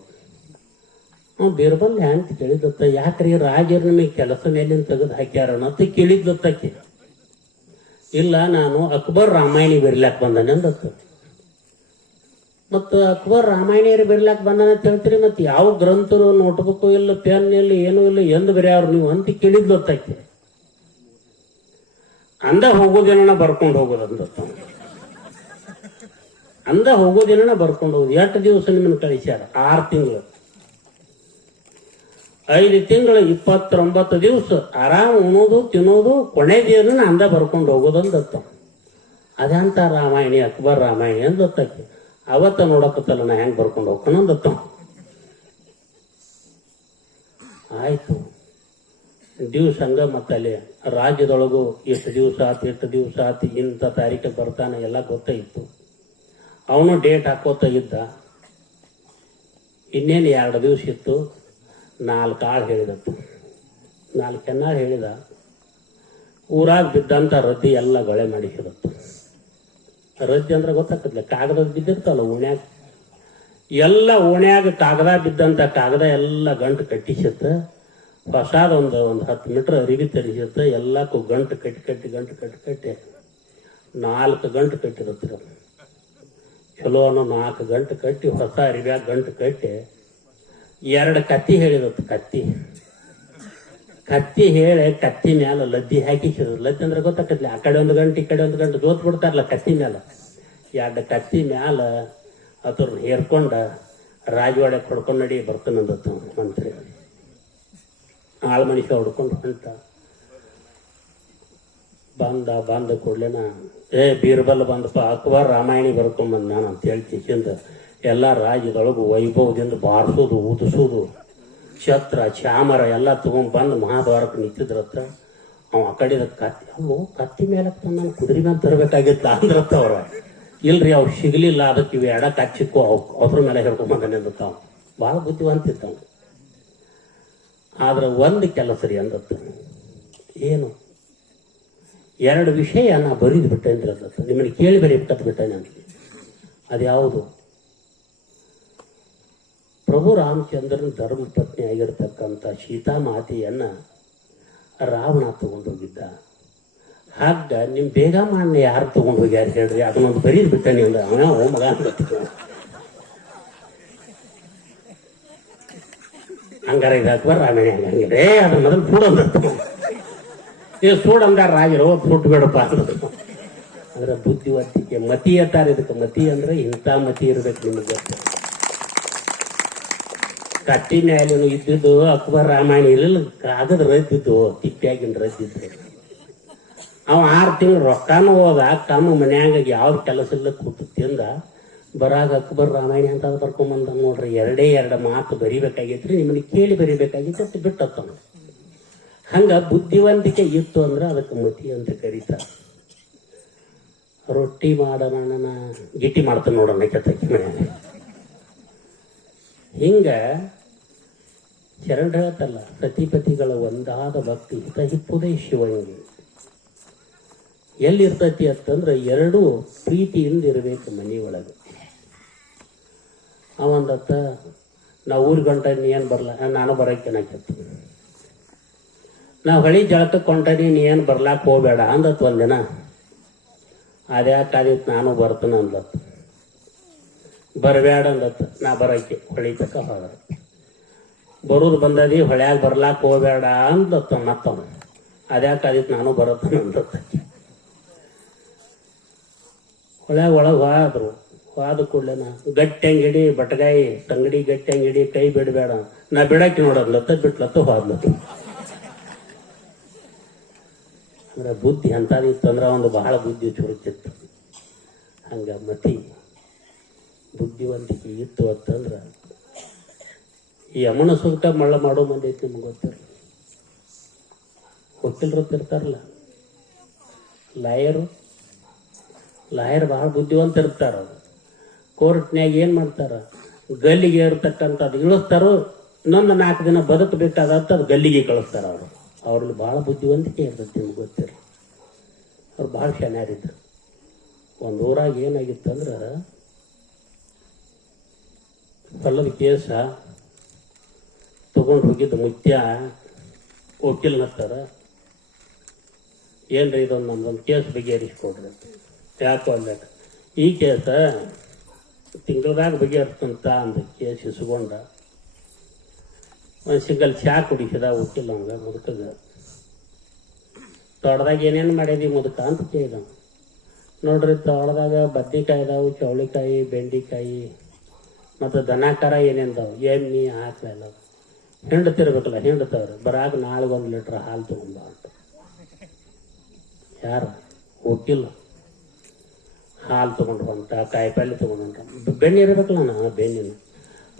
ಬೀರ್ಬಲ್ ಹ್ಯಾಂತ ಕೇಳಿದತ್ತ, ಯಾಕ್ರಿ ರಾಜರು ನಿಮಗೆ ಕೆಲಸ ಮೇಲಿನ ತೆಗೆದು ಹಾಕ್ಯಾರಣ ಅಂತ ಕೇಳಿದ್ಲತ್ತಕ್ಕೆ. ಇಲ್ಲ, ನಾನು ಅಕ್ಬರ್ ರಾಮಾಯಣ ಬರಿಲಾಕ ಬಂದಾನೆ ಅಂದತ್ತ. ಮತ್ತು ಅಕ್ಬರ್ ರಾಮಾಯಣ ಬರಿಲಾಕ ಬಂದಾನೆ ಅಂತ ಹೇಳ್ತೀರಿ, ಮತ್ತು ಯಾವ ಗ್ರಂಥ ನೋಟ್ಬುಕ್ ಇಲ್ಲ, ಪೆನ್ ಇಲ್ಲ, ಏನೂ ಇಲ್ಲ, ಎಂದು ಬರೆಯವ್ರು ನೀವು ಅಂತ ಕೇಳಿದ್ಲತ್ತಕ್ಕೆ. ಅಂದ ಹೋಗೋದೇನ ಬರ್ಕೊಂಡು ಹೋಗೋದಂದತ್ತ. ಅಂದ ಹೋಗೋದೇನ ಬರ್ಕೊಂಡು ಹೋಗೋದು. 8 ದಿವಸ ನಿಮ್ಮನ್ನು ಕಳಿಸ್ಯಾರ, 6 ತಿಂಗಳು, 5 ತಿಂಗಳು, 29 ದಿವಸ ಆರಾಮ್ ಉಣೋದು ತಿನ್ನೋದು, ಕೊನೆದೇನು ಅಂದ ಬರ್ಕೊಂಡು ಹೋಗೋದಂದತ್ತ. ಅದಂತ ರಾಮಾಯಣಿ ಅಕ್ಬರ್ ರಾಮಾಯಣಿ ಅಂದತ್ತಕ್ಕೆ. ಅವತ್ತ ನೋಡಕತ್ತಲ್ಲ ನಾ ಹೆಂಗ್ ಬರ್ಕೊಂಡು ಹೋಗ್ತಾನ ಅಂದತ್ತ. ಆಯ್ತು ದಿವ್ಸ ಹಂಗ. ಮತ್ತೆ ಅಲ್ಲಿ ರಾಜ್ಯದೊಳಗು ಎಷ್ಟು ದಿವಸ ಆತು ಇಂಥ ತಾರೀಕಿಗೆ ಬರ್ತಾನೆ ಎಲ್ಲ ಗೊತ್ತಾಯಿತು. ಅವನು ಡೇಟ್ ಹಾಕೋತ ಇದ್ದ. ಇನ್ನೇನು 2 ದಿವಸ ಇತ್ತು. 4 ಆಳು ಹೇಳಿದತ್ತು. 4 ಕೆನ್ನಾಳು ಹೇಳಿದ. ಊರಾಗ ಬಿದ್ದಂಥ ರದ್ದಿ ಎಲ್ಲ ಗೊಳೆ ಮಾಡಿಸಿದತ್ತು. ರದ್ದಿ ಅಂದ್ರೆ ಗೊತ್ತಾಗ್ತದೆ, ಕಾಗದ ಬಿದ್ದಿರ್ತಲ್ಲ ಓಣ್ಯಾಗ, ಎಲ್ಲ ಓಣ್ಯಾಗ ಕಾಗದ ಬಿದ್ದಂಥ ಕಾಗದ ಎಲ್ಲ ಗಂಟು ಕಟ್ಟಿಸತ್ತ. ಹೊಸಾದ ಒಂದು 10 ಮೀಟ್ರ್ ಅರಿವಿ ತರಿಸತ್ತ. ಎಲ್ಲಕ್ಕೂ ಗಂಟು ಕಟ್ಟಿ 4 ಗಂಟು ಕಟ್ಟಿರುತ್ತೆ. ಚಲೋ ಅನ್ನೋ 4 ಗಂಟು ಕಟ್ಟಿ, ಹೊಸ ಅರಿವ್ಯಾಗ ಗಂಟು ಕಟ್ಟಿ 2 ಕತ್ತಿ ಹೇಳಿದತ್ತು. ಕತ್ತಿ ಹೇಳಿ ಕತ್ತಿ ಮ್ಯಾಲ ಲದ್ದಿ ಹಾಕಿಸಿದ್ರು. ಲದ್ದಿ ಅಂದ್ರೆ ಗೊತ್ತಾಕತ್ಲಿ, ಆ ಕಡೆ 1 ಗಂಟೆ ಈ ಕಡೆ 1 ಗಂಟೆ ಜೋತ್ ಬಿಡ್ತಾರಲ್ಲ ಕತ್ತಿ ಮ್ಯಾಲ. ಎರಡು ಕತ್ತಿ ಮ್ಯಾಲ ಅದ್ರನ್ನ ಹೇರ್ಕೊಂಡ ರಾಜವಾಡೆ ಹೊಡ್ಕೊಂಡು ನಡಿ ಬರ್ತಾನಂದತ್ತು ಮಂತ್ರಿ. ಆಳು ಮನುಷ್ಯ ಹೊಡ್ಕೊಂಡು ಹೊಂಟ ಬಂದ ಕೂಡ್ಲೇನ ಬೀರ್ಬಲ್ ಬಂದಪ್ಪ ಅಕ್ಬರ್ ರಾಮಾಯಣಿ ಬರ್ಕೊಂಬಂದ ನಾನು ಅಂತ ಹೇಳಿ ಕಿಶಿಂದ ಎಲ್ಲ ರಾಜ್ಯದೊಳಗು ವೈಭವದಿಂದ ಬಾರಿಸೋದು ಊದಿಸೋದು ಛತ್ರ ಚಾಮರ ಎಲ್ಲ ತಗೊಂಡ್ಬಂದು ಮಹಾದ್ವಾರಕ್ಕೆ ನಿಂತಿದ್ರತ್ತ. ಅವ ಆ ಕಡೆದ ಕತ್ತಿ ಮೇಲೆ ನಾನು ಕುದುರೆ ಮೇಲೆ ತರಬೇಕಾಗಿತ್ತ ಅಂದ್ರತ್ತ ಅವ್ರ. ಇಲ್ರಿ ಅವ್ ಸಿಗ್ಲಿಲ್ಲ, ಅದಕ್ಕೆ ಇವು ಎಡ ಕಚ್ಚಿಕ್ಕೋ ಅದ್ರ ಮೇಲೆ ಹೇಳ್ಕೊಂಬಂದಾನೆ ಅಂದತ್ತ. ಅವ ಭಾಳ ಬುದ್ಧಿವಂತಿತ್ತ. ಆದ್ರೆ ಒಂದು ಕೆಲಸ ರೀ ಅಂದತ್ತ. ಏನು? 2 ವಿಷಯ ನಾ ಬರೀದು ಬಿಟ್ಟೆ ಅಂತ ನಿಮ್ಮನ್ನು ಕೇಳಿ ಬರೀಬೇಕತ್ ಬಿಟ್ಟೇನೆ ಅಂತ. ಅದ್ಯಾವುದು? ಪ್ರಭು ರಾಮಚಂದ್ರನ ಧರ್ಮ ಪತ್ನಿ ಆಗಿರ್ತಕ್ಕಂಥ ಸೀತಾಮಾತೆಯನ್ನ ರಾವಣ ತಗೊಂಡೋಗಿದ್ದ. ಹಾಗ ನಿಮ್ ಬೇಗ ಮಾಡ ಯಾರು ತಗೊಂಡು ಹೋಗ್ಯಾರ ಹೇಳ್ರಿ, ಅದನ್ನೊಂದು ಬರೀದ್ ಬಿಟ್ಟೇನೆ ಅಂದ. ಅವನ ಮಗ ಅನ್ಬತ್ತಿದ್ದ. ಹಂಗಾರ ಇದು ಅಕ್ಬರ್ ರಾಮಾಯಣ ಹಂಗಿದೆ ಅದನ್ನ ಮೊದಲು ಸೂಡಂದ ಸೂಡಂದಾರ ರಾಗಿರೋ ಸುಟ್ಟು ಬೇಡಪ್ಪ ಅನ್ನೋದು. ಅದರ ಬುದ್ಧಿವಂತಿಕೆ ಮತಿ ಅಂತಾರೆ ಇದಕ್ಕೆ. ಮತಿ ಅಂದ್ರೆ ಇಂಥ ಮತಿ ಇರ್ಬೇಕು ನಿಮಗೆ. ಕಟ್ಟಿ ನ್ಯಾಯಾಲಯನು ಇದ್ದಿದ್ದು ಅಕ್ಬರ್ ರಾಮಾಯಣ ಇರಲಿಲ್ಲ, ಕಾಗದ ರದ್ದಿದ್ದು ತಿಪ್ಪಿಯಾಗಿನ ರದ್ದಿದ್ರೆ. ಅವ 6 ತಿಂಗಳು ರೊಕ್ಕಾನು ಹೋದ, ತಮ್ಮ ಮನ್ಯಾಗ ಯಾವ ಕೆಲಸ ಇಲ್ಲ ಕೂತು ತಿಂದ. ಬರಾಗ ಅಕ್ಬರ್ ರಾಮಾಯಣ ಅಂತ ಬರ್ಕೊಂಬಂದ ನೋಡ್ರಿ. 2 ಮಾತು ಬರಿಬೇಕಾಗಿತ್ರಿ, ನಿಮ್ಮನ್ನ ಕೇಳಿ ಬರಿಬೇಕಾಗಿತ್ತು ಅಂತ ಬಿಟ್ಟತ್ತ. ಹಂಗ ಬುದ್ಧಿವಂತಿಕೆ ಇತ್ತು ಅಂದ್ರೆ ಅದಕ್ಕೆ ಮತಿ ಅಂತ ಕರೀತಾರೆ. ರೊಟ್ಟಿ ಮಾಡೋಣ ಗಿಟ್ಟಿ ಮಾಡ್ತಾನೆ ನೋಡೋಣ ಕೆತ್ತಕ್ಕೆ ಮನ್ಯಾಗ. ಹಿಂಗ ಶರಣ ಹೇಳ್ತಲ್ಲ, ಸತಿಪತಿಗಳ ಒಂದಾದ ಭಕ್ತಿ ಹಿತಹಿಪ್ಪುದೇ ಶಿವಂಗಿ. ಎಲ್ಲಿರ್ತತಿ ಅಂತಂದ್ರೆ 2 ಪ್ರೀತಿಯಿಂದ ಇರಬೇಕು ಮನೆಯೊಳಗೆ. ಅವಂದತ್ತ ನಾವು ಊರಿಗೆ ಹೊಂಟಾನಿ ನೀ ಏನು ಬರಲ್ಲ, ನಾನು ಬರೋಕೆ ನಾಕತ್ತು. ನಾವು ಹಳಿ ಜಳಕಕ್ಕೆ ಹೊಂಟಾನಿ ನೀ ಏನು ಬರ್ಲಾಕ್ ಹೋಗ್ಬೇಡ ಅಂದತ್ ಒಂದಿನ. ಅದ್ಯಾಕಾದಿತ್ತು ನಾನು ಬರ್ತೇನೆ ಅಂದತ್. ಬರಬೇಡ ಅಂದತ್. ನಾ ಬರೋಕೆ ಹೊಳಿ ತಕ್ಕ ಹೋದ. ಬರೋದು ಬಂದದಿ ಹೊಳ್ಯಾಗ ಬರ್ಲಾಕ್ ಹೋಗ್ಬೇಡ ಅಂದತ್ತ ಮತ್ತವ. ಅದ್ಯಾಕಾದಿತ್ತು ನಾನು ಬರತ್ತೇನೆ ಅಂದತ್ತ. ಹೊಳ್ಯಾಗ ಒಳಗೆ ಹೋದ್ರು. ಹೋದ ಕೂಡಲೇನ ಗಟ್ಟಿ ಹಂಗೆ ಹಿಡಿ ಬಟಗಾಯಿ ತಂಗಡಿ ಗಟ್ಟಿ ಹಂಗೆ ಹಿಡಿ ಕೈ ಬಿಡಬೇಡ. ನಾ ಬಿಡಕ್ಕೆ ನೋಡದ್ಲತ್ತ ಬಿಟ್ಲತ್ತ ಹೋದ್ಲತ್ತ. ಅಂದ್ರೆ ಬುದ್ಧಿ ಅಂತದಿತ್ತು ಅಂದ್ರೆ ಒಂದು ಬಹಳ ಬುದ್ಧಿ ಚುರುಕಿತ್ತು. ಹಂಗ ಮತಿ ಬುದ್ಧಿವಂತಿಕೆ ಇತ್ತು ಅಂತಂದ್ರೆ ಈ ಯಮನ ಸುಲ್ಕ ಮಳ್ಳ ಮಾಡೋ ಮಂದಿ ಐತಿ. ನಿಮ್ಗೆ ಗೊತ್ತಿರಲ್ಲ, ವಕೀಲರು ಲಾಯರ್ ಬಹಳ ಬುದ್ಧಿವಂತ ಇರ್ತಾರ. ಕೋರ್ಟ್ನ್ಯಾಗ ಏನು ಮಾಡ್ತಾರ, ಗಲ್ಲಿಗೆ ಇರ್ತಕ್ಕಂಥದ್ದು ಇಳಿಸ್ತಾರೋ, ಇನ್ನೊಂದು 4 ದಿನ ಬದುಕಬೇಕಾದಂತ ಅದು ಗಲ್ಲಿಗೆ ಕಳಿಸ್ತಾರ. ಅವ್ರಲ್ಲಿ ಭಾಳ ಬುದ್ಧಿವಂತಿಕೆ ಇರ್ತೈತಿ. ನಿಮ್ಗೆ ಗೊತ್ತಿರಲ್ಲ, ಅವ್ರು ಭಾಳ ಶನ್ಯಾರಿದ್ರು. ಒಂದು ಊರಾಗ ಏನಾಗಿತ್ತಂದ್ರೆ ಹೊಲದ ಕೇಸ ತಗೊಂಡು ಹೋಗಿದ್ದ ಮುತ್ಯ ವಕೀಲ್ ನತ್ತಾರ. ಏನ್ರಿ ಇದೊಂದು ನಮ್ದೊಂದು ಕೇಸ್ ಬಗೆಹರಿಸ್ಕೊಡ್ರಿ. ಯಾಕೋ ಅಲ್ಲಾಕ ಈ ಕೇಸ ತಿಂಗಳದಾಗ ಬಗೆಹರಿಸ್ತಂತ ಅಂದ ಕೇಸ್ ಇಸ್ಕೊಂಡ. ಒಂದು ಸಿಂಗಲ್ ಚಾ ಕುಡಿಸಿದ ವಕೀಲ ಅವಂಗ ಮುದುಕಗ. ತೋಟದಾಗ ಏನೇನು ಮಾಡಿದಿ ಮುದುಕ ಅಂತ ಕೇಳಿದ. ನೋಡ್ರಿ ತೋಟದಾಗ ಬದ್ನಿಕಾಯಿ ಇದಾವು, ಚೌಳಿಕಾಯಿ, ಬೆಂಡಿಕಾಯಿ ಮತ್ತು ದನಕರ ಏನೇನ್ದಾವು, ಎಮ್ಮಿ ಆಕಳೆಲ್ಲ. ಹಿಂಡ್ತಿರ್ಬೇಕಲ್ಲ, ಹಿಂಡ್ತವ್ರು. ಬರಾಗ ನಾಳೆ 1 ಲೀಟ್ರ್ ಹಾಲು ತಗೊಂಡ ಅಂತ. ಯಾರು? ವಕೀಲ. ಹಾಲು ತೊಗೊಂಡು ಹೊಂಟ, ಕಾಯಿಪಲ್ಲೆ ತೊಗೊಂಡು ಹೊಂಟ. ಬೆಣ್ಣೆ ಇರಬೇಕಲ್ಲ ನಾ ಬೆಣ್ಣಿನ.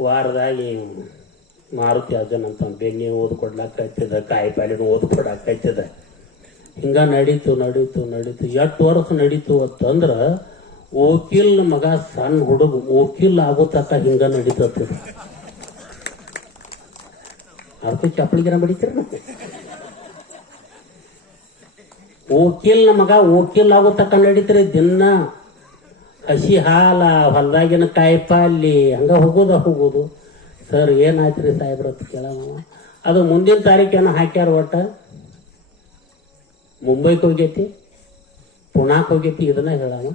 ವಾರದಾಗಿ ಮಾರುತಿ ಅಜ್ಜನ ಅಂತ ಬೆಣ್ಣೆ ಓದ್ ಕೊಡ್ಲಾಕ ಹಚ್ಚಿದ, ಕಾಯಿಪಲ್ಲೆನೂ ಓದ್ ಕೊಡಾಕ ಹಚ್ಚಿದ. ಹಿಂಗ ನಡೀತು. 8 ವರ್ಷ ನಡೀತು ಅಂತಂದ್ರ ವಕೀಲ್ ಮಗ ಸಣ್ಣ ಹುಡುಗ ವಕೀಲ್ ಆಗೋ ತಕ್ಕ ಹಿಂಗ ನಡೀತದ. ಅದಕ್ಕೂ ಚಪ್ಪಳಿಗೆನ ಬಡಿತೀರ. ವಕೀಲ್ನ ಮಗ ವಕೀಲ್ ಆಗೋ ತಕ್ಕ ನಡೀತೀರಿ. ದಿನ ಹಸಿ ಹಾಲ, ಹೊಲದಾಗಿನ ಕಾಯಿಪಲ್ಲೆ ಹಂಗ ಹೋಗೋದು. ಸರ್ ಏನಾಯ್ತ್ರಿ ಸಾಹೇಬ್ರತ್ ಕೇಳವ. ಅದು ಮುಂದಿನ ತಾರೀಕೇನೋ ಹಾಕ್ಯಾರ. ಒಟ್ಟ ಮುಂಬೈಗೆ ಹೋಗೈತಿ, ಪುಣಾಕ್ ಹೋಗೈತಿ. ಇದನ್ನ ಹೇಳವ.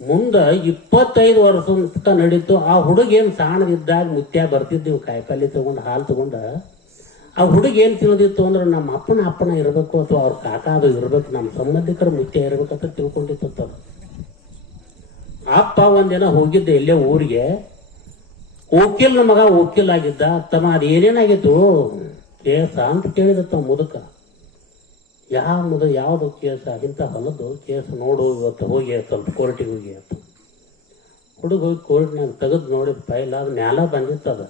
ಮುಂದೆ 25 ವರ್ಷ ತನಕ ನಡೀತು. ಆ ಹುಡುಗ ಏನು ಸಾಣದಿದ್ದಾಗ ಮುತ್ಯ ಬರ್ತಿದ್ದೀವಿ ಕಾಯಿಪಲ್ಲೆ ತಗೊಂಡು ಹಾಲು ತಗೊಂಡ. ಆ ಹುಡುಗ ಏನು ತಿಳಿದಿತ್ತು ಅಂದ್ರೆ ನಮ್ಮ ಅಪ್ಪನ ಇರಬೇಕು ಅಥವಾ ಅವ್ರ ಕಾಕ ಅದು ಇರಬೇಕು, ನಮ್ಮ ಸಂಬಂಧಿಕರ ಮುತ್ಯ ಇರ್ಬೇಕಂತ ತಿಳ್ಕೊಂಡಿತ್ತು. ಅಪ್ಪ ಒಂದಿನ ಹೋಗಿದ್ದ ಎಲ್ಲೇ ಊರಿಗೆ, ವಕೀಲ್ನ ಮಗ ವಕೀಲ್ ಆಗಿದ್ದ. ತಮ್ಮ ಅದು ಏನೇನಾಗಿತ್ತು ಕೇಸ ಅಂತ ಕೇಳಿದತ್ತ ಮುದುಕ. ಯಾವುದು ಕೇಸ? ಇಂಥ ಹೊಲದ್ದು ಕೇಸ್ ನೋಡು, ಇವತ್ತು ಹೋಗಿ ಸ್ವಲ್ಪ ಕೋರ್ಟಿಗೆ ಹೋಗಿ ಅಂತ. ಹುಡುಗ ಹೋಗಿ ಕೋರ್ಟ್ನಾಗ ತೆಗೆದು ನೋಡಿದ ಫೈಲ್, ಅದು ನ್ಯಾಲ ಬಂದಿತ್ತದ.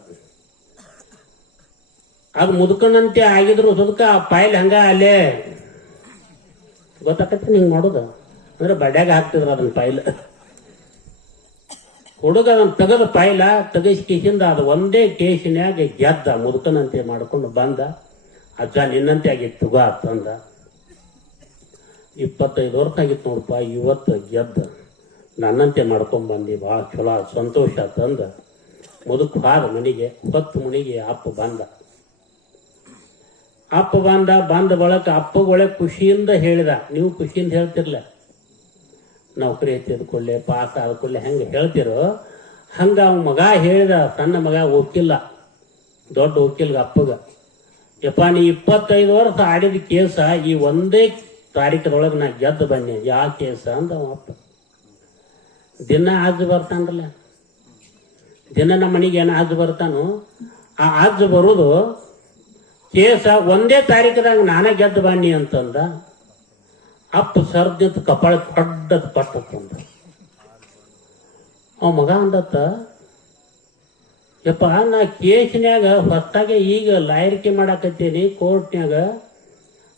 ಅದು ಮುದುಕನಂತೆ ಆಗಿದ್ರು ಸುದಕ ಆ ಫೈಲ್ ಹಂಗ ಅಲ್ಲೇ ಗೊತ್ತಾಕತ್ತೆ. ಹಿಂಗೆ ಮಾಡೋದು ಅಂದ್ರೆ ಬಡ್ಯಾಗ ಹಾಕ್ತಿದ್ರು ಅದನ್ನ ಫೈಲ್. ಹುಡುಗ ಅದನ್ನ ತೆಗೆದ ಫೈಲ ತೆಗಿಸಿಕಿಸಿಂದ ಅದು ಒಂದೇ ಕೇಸಿನ್ಯಾಗ ಗೆದ್ದ. ಮುದುಕನಂತೆ ಮಾಡ್ಕೊಂಡು ಬಂದ. ಅಜ್ಜ ನಿನ್ನಂತೆ ಆಗಿತ್ತು ತಗೋ ಅಂತಂದ. 25 ವರ್ಷ ಆಗಿತ್ತು ನೋಡಪ್ಪ, ಇವತ್ತು ಗೆದ್ದ ನನ್ನಂತೆ ಮಾಡ್ಕೊಂಡ್ ಬಂದಿ, ಭಾಳ ಚಲೋ ಸಂತೋಷ ತಂದ. ಮುದುಕ ಹಾದ ಮನೆಗೆ. 10 ಮಣಿಗೆ ಅಪ್ಪ ಬಂದ ಬಳಕ ಅಪ್ಪಗೊಳೆ ಖುಷಿಯಿಂದ ಹೇಳಿದ. ನೀವು ಖುಷಿಯಿಂದ ಹೇಳ್ತಿರ್ಲ, ನೌಕರಿ ತೆಗೆದುಕೊಳ್ಳೆ ಪಾಸ್ ಆದ್ಕೊಳ್ಳೆ ಹೆಂಗೆ ಹೇಳ್ತಿರೋ ಹಂಗ ಅವ ಮಗ ಹೇಳಿದ. ಸಣ್ಣ ಮಗ ವಕೀಲ, ದೊಡ್ಡ ವಕೀಲ್ಗ ಅಪ್ಪಗ, ಯಪ್ಪ ನೀ 25 ವರ್ಷ ಆಡಿದ ಕೇಸ ಈ ಒಂದೇ ತಾರೀಕದೊಳಗೆ ನಾ ಗೆದ್ದು ಬನ್ನಿ. ಯಾವ ಕೇಸ ಅಂದ ಅವ ಅಪ್ಪ. ದಿನ ಆಜ್ ಬರ್ತಾನಲ್ಲ, ದಿನ ನಮ್ಮ ಮನೆಗೆ ಏನು ಆಜ್ ಬರ್ತಾನೋ ಆ ಆಜ್ ಬರುದು ಕೇಸ ಒಂದೇ ತಾರೀಕದಾಗ ನಾನೇ ಗೆದ್ದು ಬನ್ನಿ ಅಂತಂದ. ಅಪ್ಪ ಸರ್ದಿತ್ತು ಕಪಾಳ ಕಡ್ಡದ ಪಟ್ಟಂದ. ಅವ ಮಗ ಅಂದತ್ತ, ಯಪ್ಪ ನಾ ಕೇಸಿನ್ಯಾಗ ಹೊತ್ತಾಗೆ ಈಗ ಲಾಯರಿಕೆ ಮಾಡಾಕತ್ತೀನಿ ಕೋರ್ಟ್ನ್ಯಾಗ,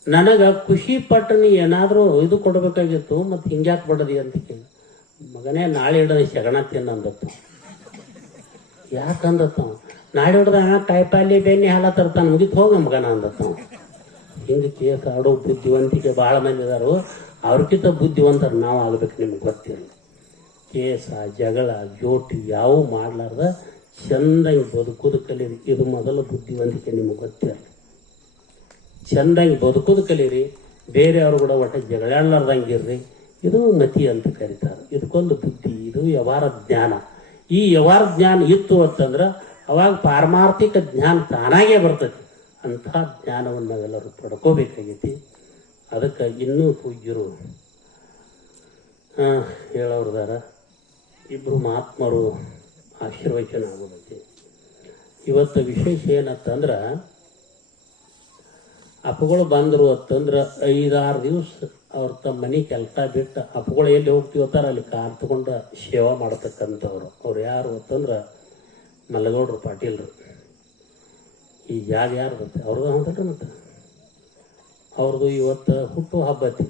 ನನಗ ಖುಷಿ ಪಟ್ಟು ನೀ ಏನಾದ್ರೂ ಇದು ಕೊಡ್ಬೇಕಾಗಿತ್ತು, ಮತ್ತೆ ಹಿಂಗ್ಯಾಕ್ ಬಡದಿ ಅಂತ ಕೇಳಿ. ಮಗನೇ ನಾಳೆ ಹಿಡ್ದ ಶಗಣ ತಿನ್ನಂದತ್ತು. ಯಾಕಂದತ್ತ, ನಾಳೆ ಹಿಡ್ದ ಕಾಯಿಪಲ್ಲೆ ಬೆಣ್ಣೆ ಹಾಲ ತರ್ತಾನ, ಮುಗಿತು ಹೋಗ ಮಗನ ಅಂದತ್ತ. ಹಿಂಗೆ ಕೇಸ್ ಆಡೋ ಬುದ್ಧಿವಂತಿಕೆ ಭಾಳ ಮಂದಿ ಇದಾರು. ಅವ್ರಕ್ಕಿಂತ ಬುದ್ಧಿವಂತರು ನಾವು ಆಗ್ಬೇಕು. ನಿಮ್ಗೆ ಗೊತ್ತಿರಲಿ, ಕೇಸ ಜಗಳ ಜೋಟಿ ಯಾವ ಮಾಡ್ಲಾರ್ದ ಚಂದಾಗಿ ಬದುಕೋದು ಕಲೀರಿ. ಇದು ಮೊದಲ ಬುದ್ಧಿವಂತಿಕೆ. ನಿಮ್ಗೆ ಗೊತ್ತಿರಲಿ, ಚಂದಾಗಿ ಬದುಕೋದು ಕಲೀರಿ. ಬೇರೆಯವ್ರು ಕೂಡ ಒಟ್ಟ ಜಗಳಾಡ್ಲಾರ್ದಂಗಿರ್ರಿ. ಇದು ಮತಿ ಅಂತ ಕರೀತಾರೆ. ಇದಕ್ಕೊಂದು ಬುದ್ಧಿ, ಇದು ವ್ಯವಹಾರ ಜ್ಞಾನ. ಈ ವ್ಯವಹಾರ ಜ್ಞಾನ ಇತ್ತು ಅಂತಂದ್ರೆ ಅವಾಗ ಪಾರಮಾರ್ಥಿಕ ಜ್ಞಾನ ತಾನಾಗೇ ಬರ್ತೈತಿ. ಅಂಥ ಜ್ಞಾನವನ್ನು ನಾವೆಲ್ಲರೂ ಪಡ್ಕೋಬೇಕಾಗೈತಿ. ಅದಕ್ಕೆ ಇನ್ನೂ ಪೂಜ್ಯರು ಹೇಳೋರ್ದಾರ, ಇಬ್ಬರು ಮಹಾತ್ಮರು ಆಶೀರ್ವಚನ ಆಗೋದೈತಿ. ಇವತ್ತು ವಿಶೇಷ ಏನತ್ತಂದ್ರೆ, ಅಪ್ಪಗಳು ಬಂದರು ಅಂತಂದ್ರೆ 5-6 ದಿವಸ ಅವ್ರ ತಮ್ಮ ಮನೆ ಕೆಲಸ ಬಿಟ್ಟು ಅಪ್ಪಗಳು ಎಲ್ಲಿ ಹೋಗ್ತೀವತ್ತಾರ ಅಲ್ಲಿ ಕಾರ್ ತಗೊಂಡು ಸೇವಾ ಮಾಡತಕ್ಕಂಥವ್ರು. ಅವ್ರು ಯಾರು ಅಂತಂದ್ರೆ ಮಲ್ಲಗೌಡರು ಪಾಟೀಲ್ರು. ಈ ಜಾಗ ಯಾರು ಬರುತ್ತೆ ಅವ್ರದ್ದು ಅಂತಟ್ಟ. ಮತ್ತು ಅವ್ರದ್ದು ಇವತ್ತು ಹುಟ್ಟು ಹಬ್ಬ ಐತಿ.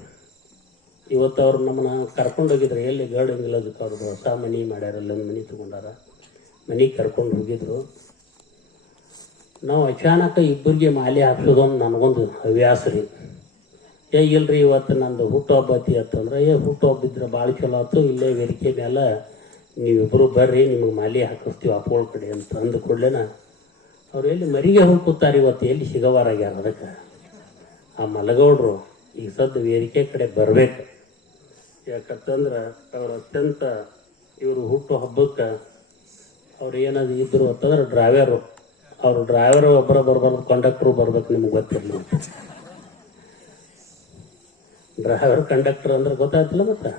ಇವತ್ತು ಅವ್ರು ನಮ್ಮನ್ನ ಕರ್ಕೊಂಡೋಗಿದ್ರು. ಎಲ್ಲಿ ಗರ್ಡ್ ಇಂಗ್ಲಜಕ್ಕೆ ಅವ್ರದ್ದು ಹೊಸ ಮನೆ ಮಾಡ್ಯಾರ, ಅಲ್ಲೊಂದು ಮನೆ ತೊಗೊಂಡಾರ. ಮನೆಗೆ ಕರ್ಕೊಂಡು ಹೋಗಿದ್ರು. ನಾವು ಅಚಾನಕ ಇಬ್ಬರಿಗೆ ಮಾಲೆ ಹಾಕ್ಸೋದೊಂದು ನನಗೊಂದು ಹವ್ಯಾಸ ರೀ. ಇಲ್ರಿ ಇವತ್ತು ನಂದು ಹುಟ್ಟು ಹಬ್ಬ ಐತಿ ಅಂತಂದ್ರೆ, ಹುಟ್ಟು ಹಬ್ಬ ಇದ್ರೆ ಭಾಳ ಚಲೋ ಆಯ್ತು, ಇಲ್ಲೇ ವೇದಿಕೆ ಮೇಲೆ ನೀವಿಬ್ಬರು ಬರ್ರಿ, ನಿಮಗೆ ಮಾಲೆ ಹಾಕಿಸ್ತೀವಿ ಅಪ್ಪಗಳ ಕಡೆ ಅಂತ ಅಂದ ಕೂಡಲೇನ ಅವ್ರು ಎಲ್ಲಿ ಮರಿಗೆ ಹೋಗಿ ಕೂತಾರೆ. ಇವತ್ತು ಎಲ್ಲಿ ಸಿಗವಾರಾಗ್ಯಾರ. ಅದಕ್ಕೆ ಆ ಮಲಗೌಡರು ಈ ಸದ್ದು ವೇದಿಕೆ ಕಡೆ ಬರಬೇಕು. ಯಾಕಂತಂದ್ರೆ ಅವ್ರು ಅತ್ಯಂತ ಇವರು ಹುಟ್ಟು ಹಬ್ಬಕ್ಕೆ ಅವ್ರು ಏನಾದ್ರು ಇದ್ರು ಅಂತಂದ್ರೆ ಡ್ರೈವರು, ಅವ್ರು ಡ್ರೈವರ್ ಒಬ್ಬರ ಬರ್ಬಾರ್ದು, ಕಂಡಕ್ಟ್ರು ಬರ್ಬೇಕು. ನಿಮ್ಗೆ ಗೊತ್ತಿರಲಿ, ಡ್ರೈವರ್ ಕಂಡಕ್ಟರ್ ಅಂದ್ರೆ ಗೊತ್ತಾಗ್ತಿಲ್ಲ. ಮತ್ತೆ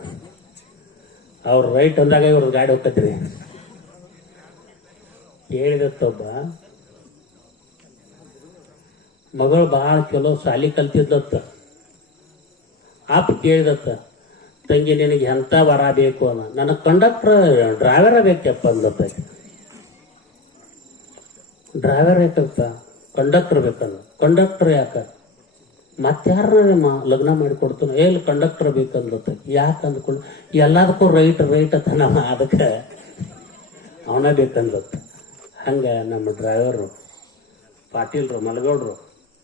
ಅವ್ರು ರೈಟ್ ಅಂದಾಗ ಇವ್ರ ಗಾಡಿ ಹೋಗ್ತೈತ್ರಿ. ಕೇಳಿದತ್ತೊಬ್ಬ ಮಗಳು ಭಾಳ ಚಲೋ ಸಾಲಿ ಕಲ್ತಿದ್ಲತ್ತ. ಅಪ್ಪ ಕೇಳಿದತ್ತ, ತಂಗಿ ನಿನಗೆ ಎಂಥ ವರ ಬೇಕು ಅನ್ನ. ನನಗೆ ಕಂಡಕ್ಟರ್ ಡ್ರೈವರ ಬೇಕಪ್ಪ ಅಂದತ್ತ. ಡ್ರೈವರ್ ಬೇಕಪ್ಪ, ಕಂಡಕ್ಟರ್ ಬೇಕಂದ. ಕಂಡಕ್ಟರ್ ಯಾಕ? ಮತ್ತಾರ ಲಗ್ನ ಮಾಡಿಕೊಡ್ತಾನ. ಎಲ್ಲಿ ಕಂಡಕ್ಟರ್ ಬೇಕಂದತ್ತ. ಯಾಕೆ ಅಂದ್ಕೊಂಡು ಎಲ್ಲದಕ್ಕೂ ರೈಟ್ ಅಂತ ನಮ್ಮ ಅದಕ್ಕೆ ಅವನ ಬೇಕಂದತ್ತ. ಹಂಗೆ ನಮ್ಮ ಡ್ರೈವರು ಪಾಟೀಲ್ರು ಮಲಗೌಡ್ರು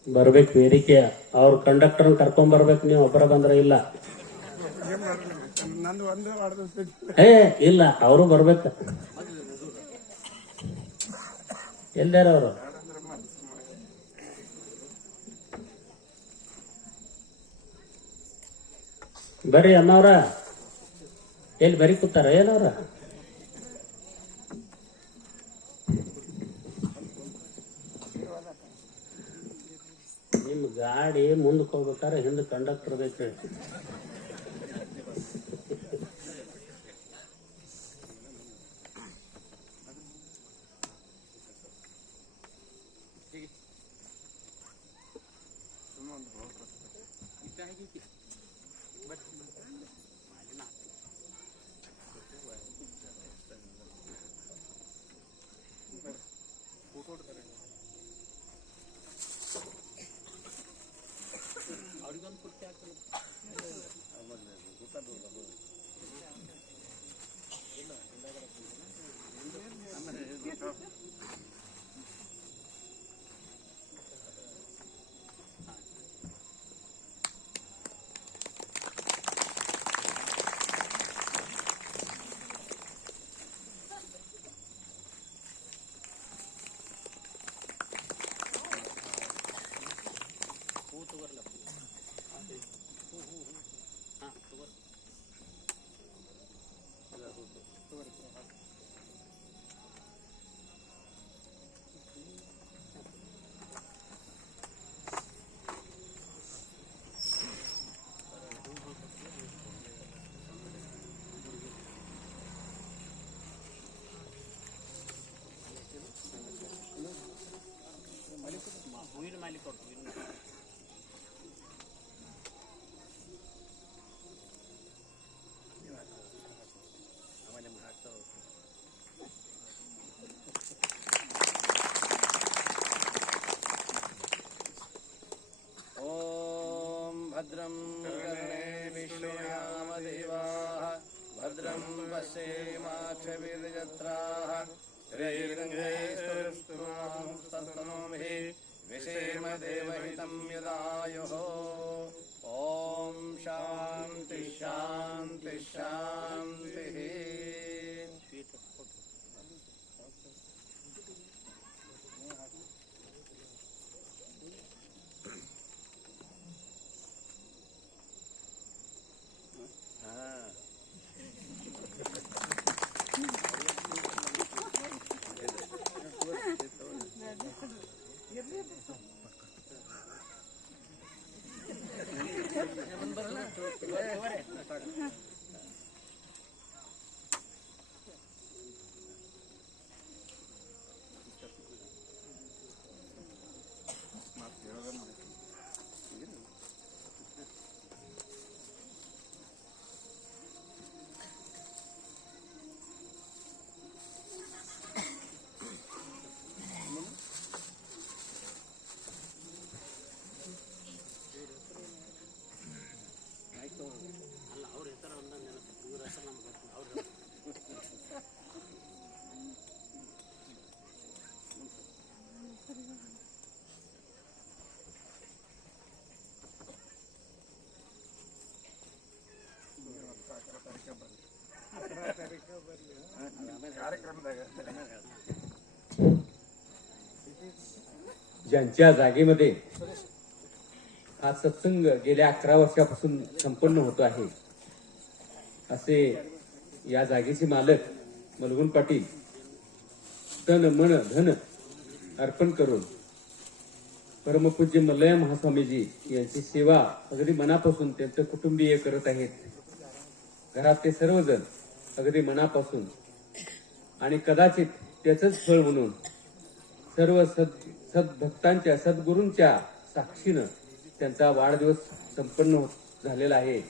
ಬರ್ಬೇಕು ವೇದಿಕೆ. ಅವ್ರ ಕಂಡಕ್ಟರ್ನ ಕರ್ಕೊಂಬರ್ಬೇಕು. ನೀವು ಒಬ್ಬರ ಬಂದ್ರೆ ಇಲ್ಲ, ಇಲ್ಲ ಅವರು ಬರ್ಬೇಕ. ಎಲ್ಲಾರ ಅವರು ಬರ್ರಿ ಅಮ್ಮವ್ರ. ಎಲ್ಲಿ ಬರೀ ಕೂತಾರ ಏನವ್ರ? ನಿಮ್ ಗಾಡಿ ಮುಂದಕ್ಕೆ ಹೋಗ್ಬೇಕಾರೆ ಹಿಂದೆ ಕಂಡಕ್ಟರ್ ಬೇಕ್ರಿ. भद्रं कर्णे विष्णुयामदेवाः भद्रं पश्येमाक्षभिर्यत्राः श्रीरङ्गैस्तुष्टुवांस्तनोभिः विषेम देवहितं यदायुः ॐ शान्ति शान्ति शान्तिः ज्यांच्या जागेमध्ये हा सत्संग गेल्या 11 वर्षापासून संपन्न होतो आहे असे या जागेचे मालक मलगुण पाटील तन मन धन अर्पण करून परमपूज्य मल्लया महास्वामीजी यांची सेवा अगदी मनापासून त्यांचे कुटुंबीय करत आहेत. घरात ते सर्वजण अगदी मनापासून आणि कदाचित त्याचंच फळ म्हणून सर्व सद्भक्तांच्या सद्गुरूंच्या साक्षीनं त्यांचा वाढदिवस संपन्न झालेला आहे.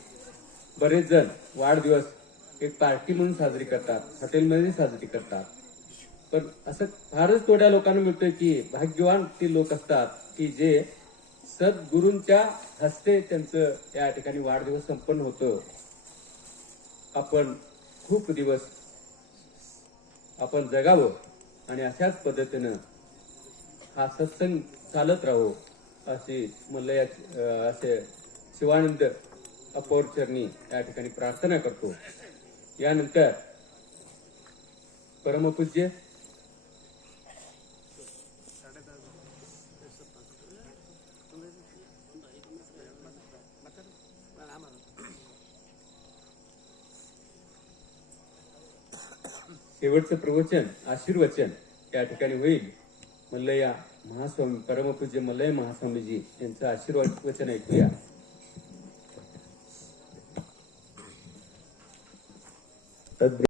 बरेच जण वाढदिवस एक पार्टी म्हणून साजरी करतात, हॉटेलमध्ये साजरी करतात. पण असं फारच थोड्या लोकांना मिळतंय की भाग्यवान ते लोक असतात की जे सद्गुरूंच्या हस्ते त्यांचं या ठिकाणी वाढदिवस संपन्न होतं. आपण खूप दिवस आपण जगावं आणि अशाच पद्धतीनं हा सत्संग चालत राहो अशी मल्लया असे शिवानंद अपोर चरणी या ठिकाणी प्रार्थना करतो. यानंतर परमपूज्य शेवटचं प्रवचन आशीर्वचन या ठिकाणी होईल. मल्लया महास्वामी परमपूज्य मल्लया महास्वामीजी यांचं आशीर्वाद वचन ऐकूया.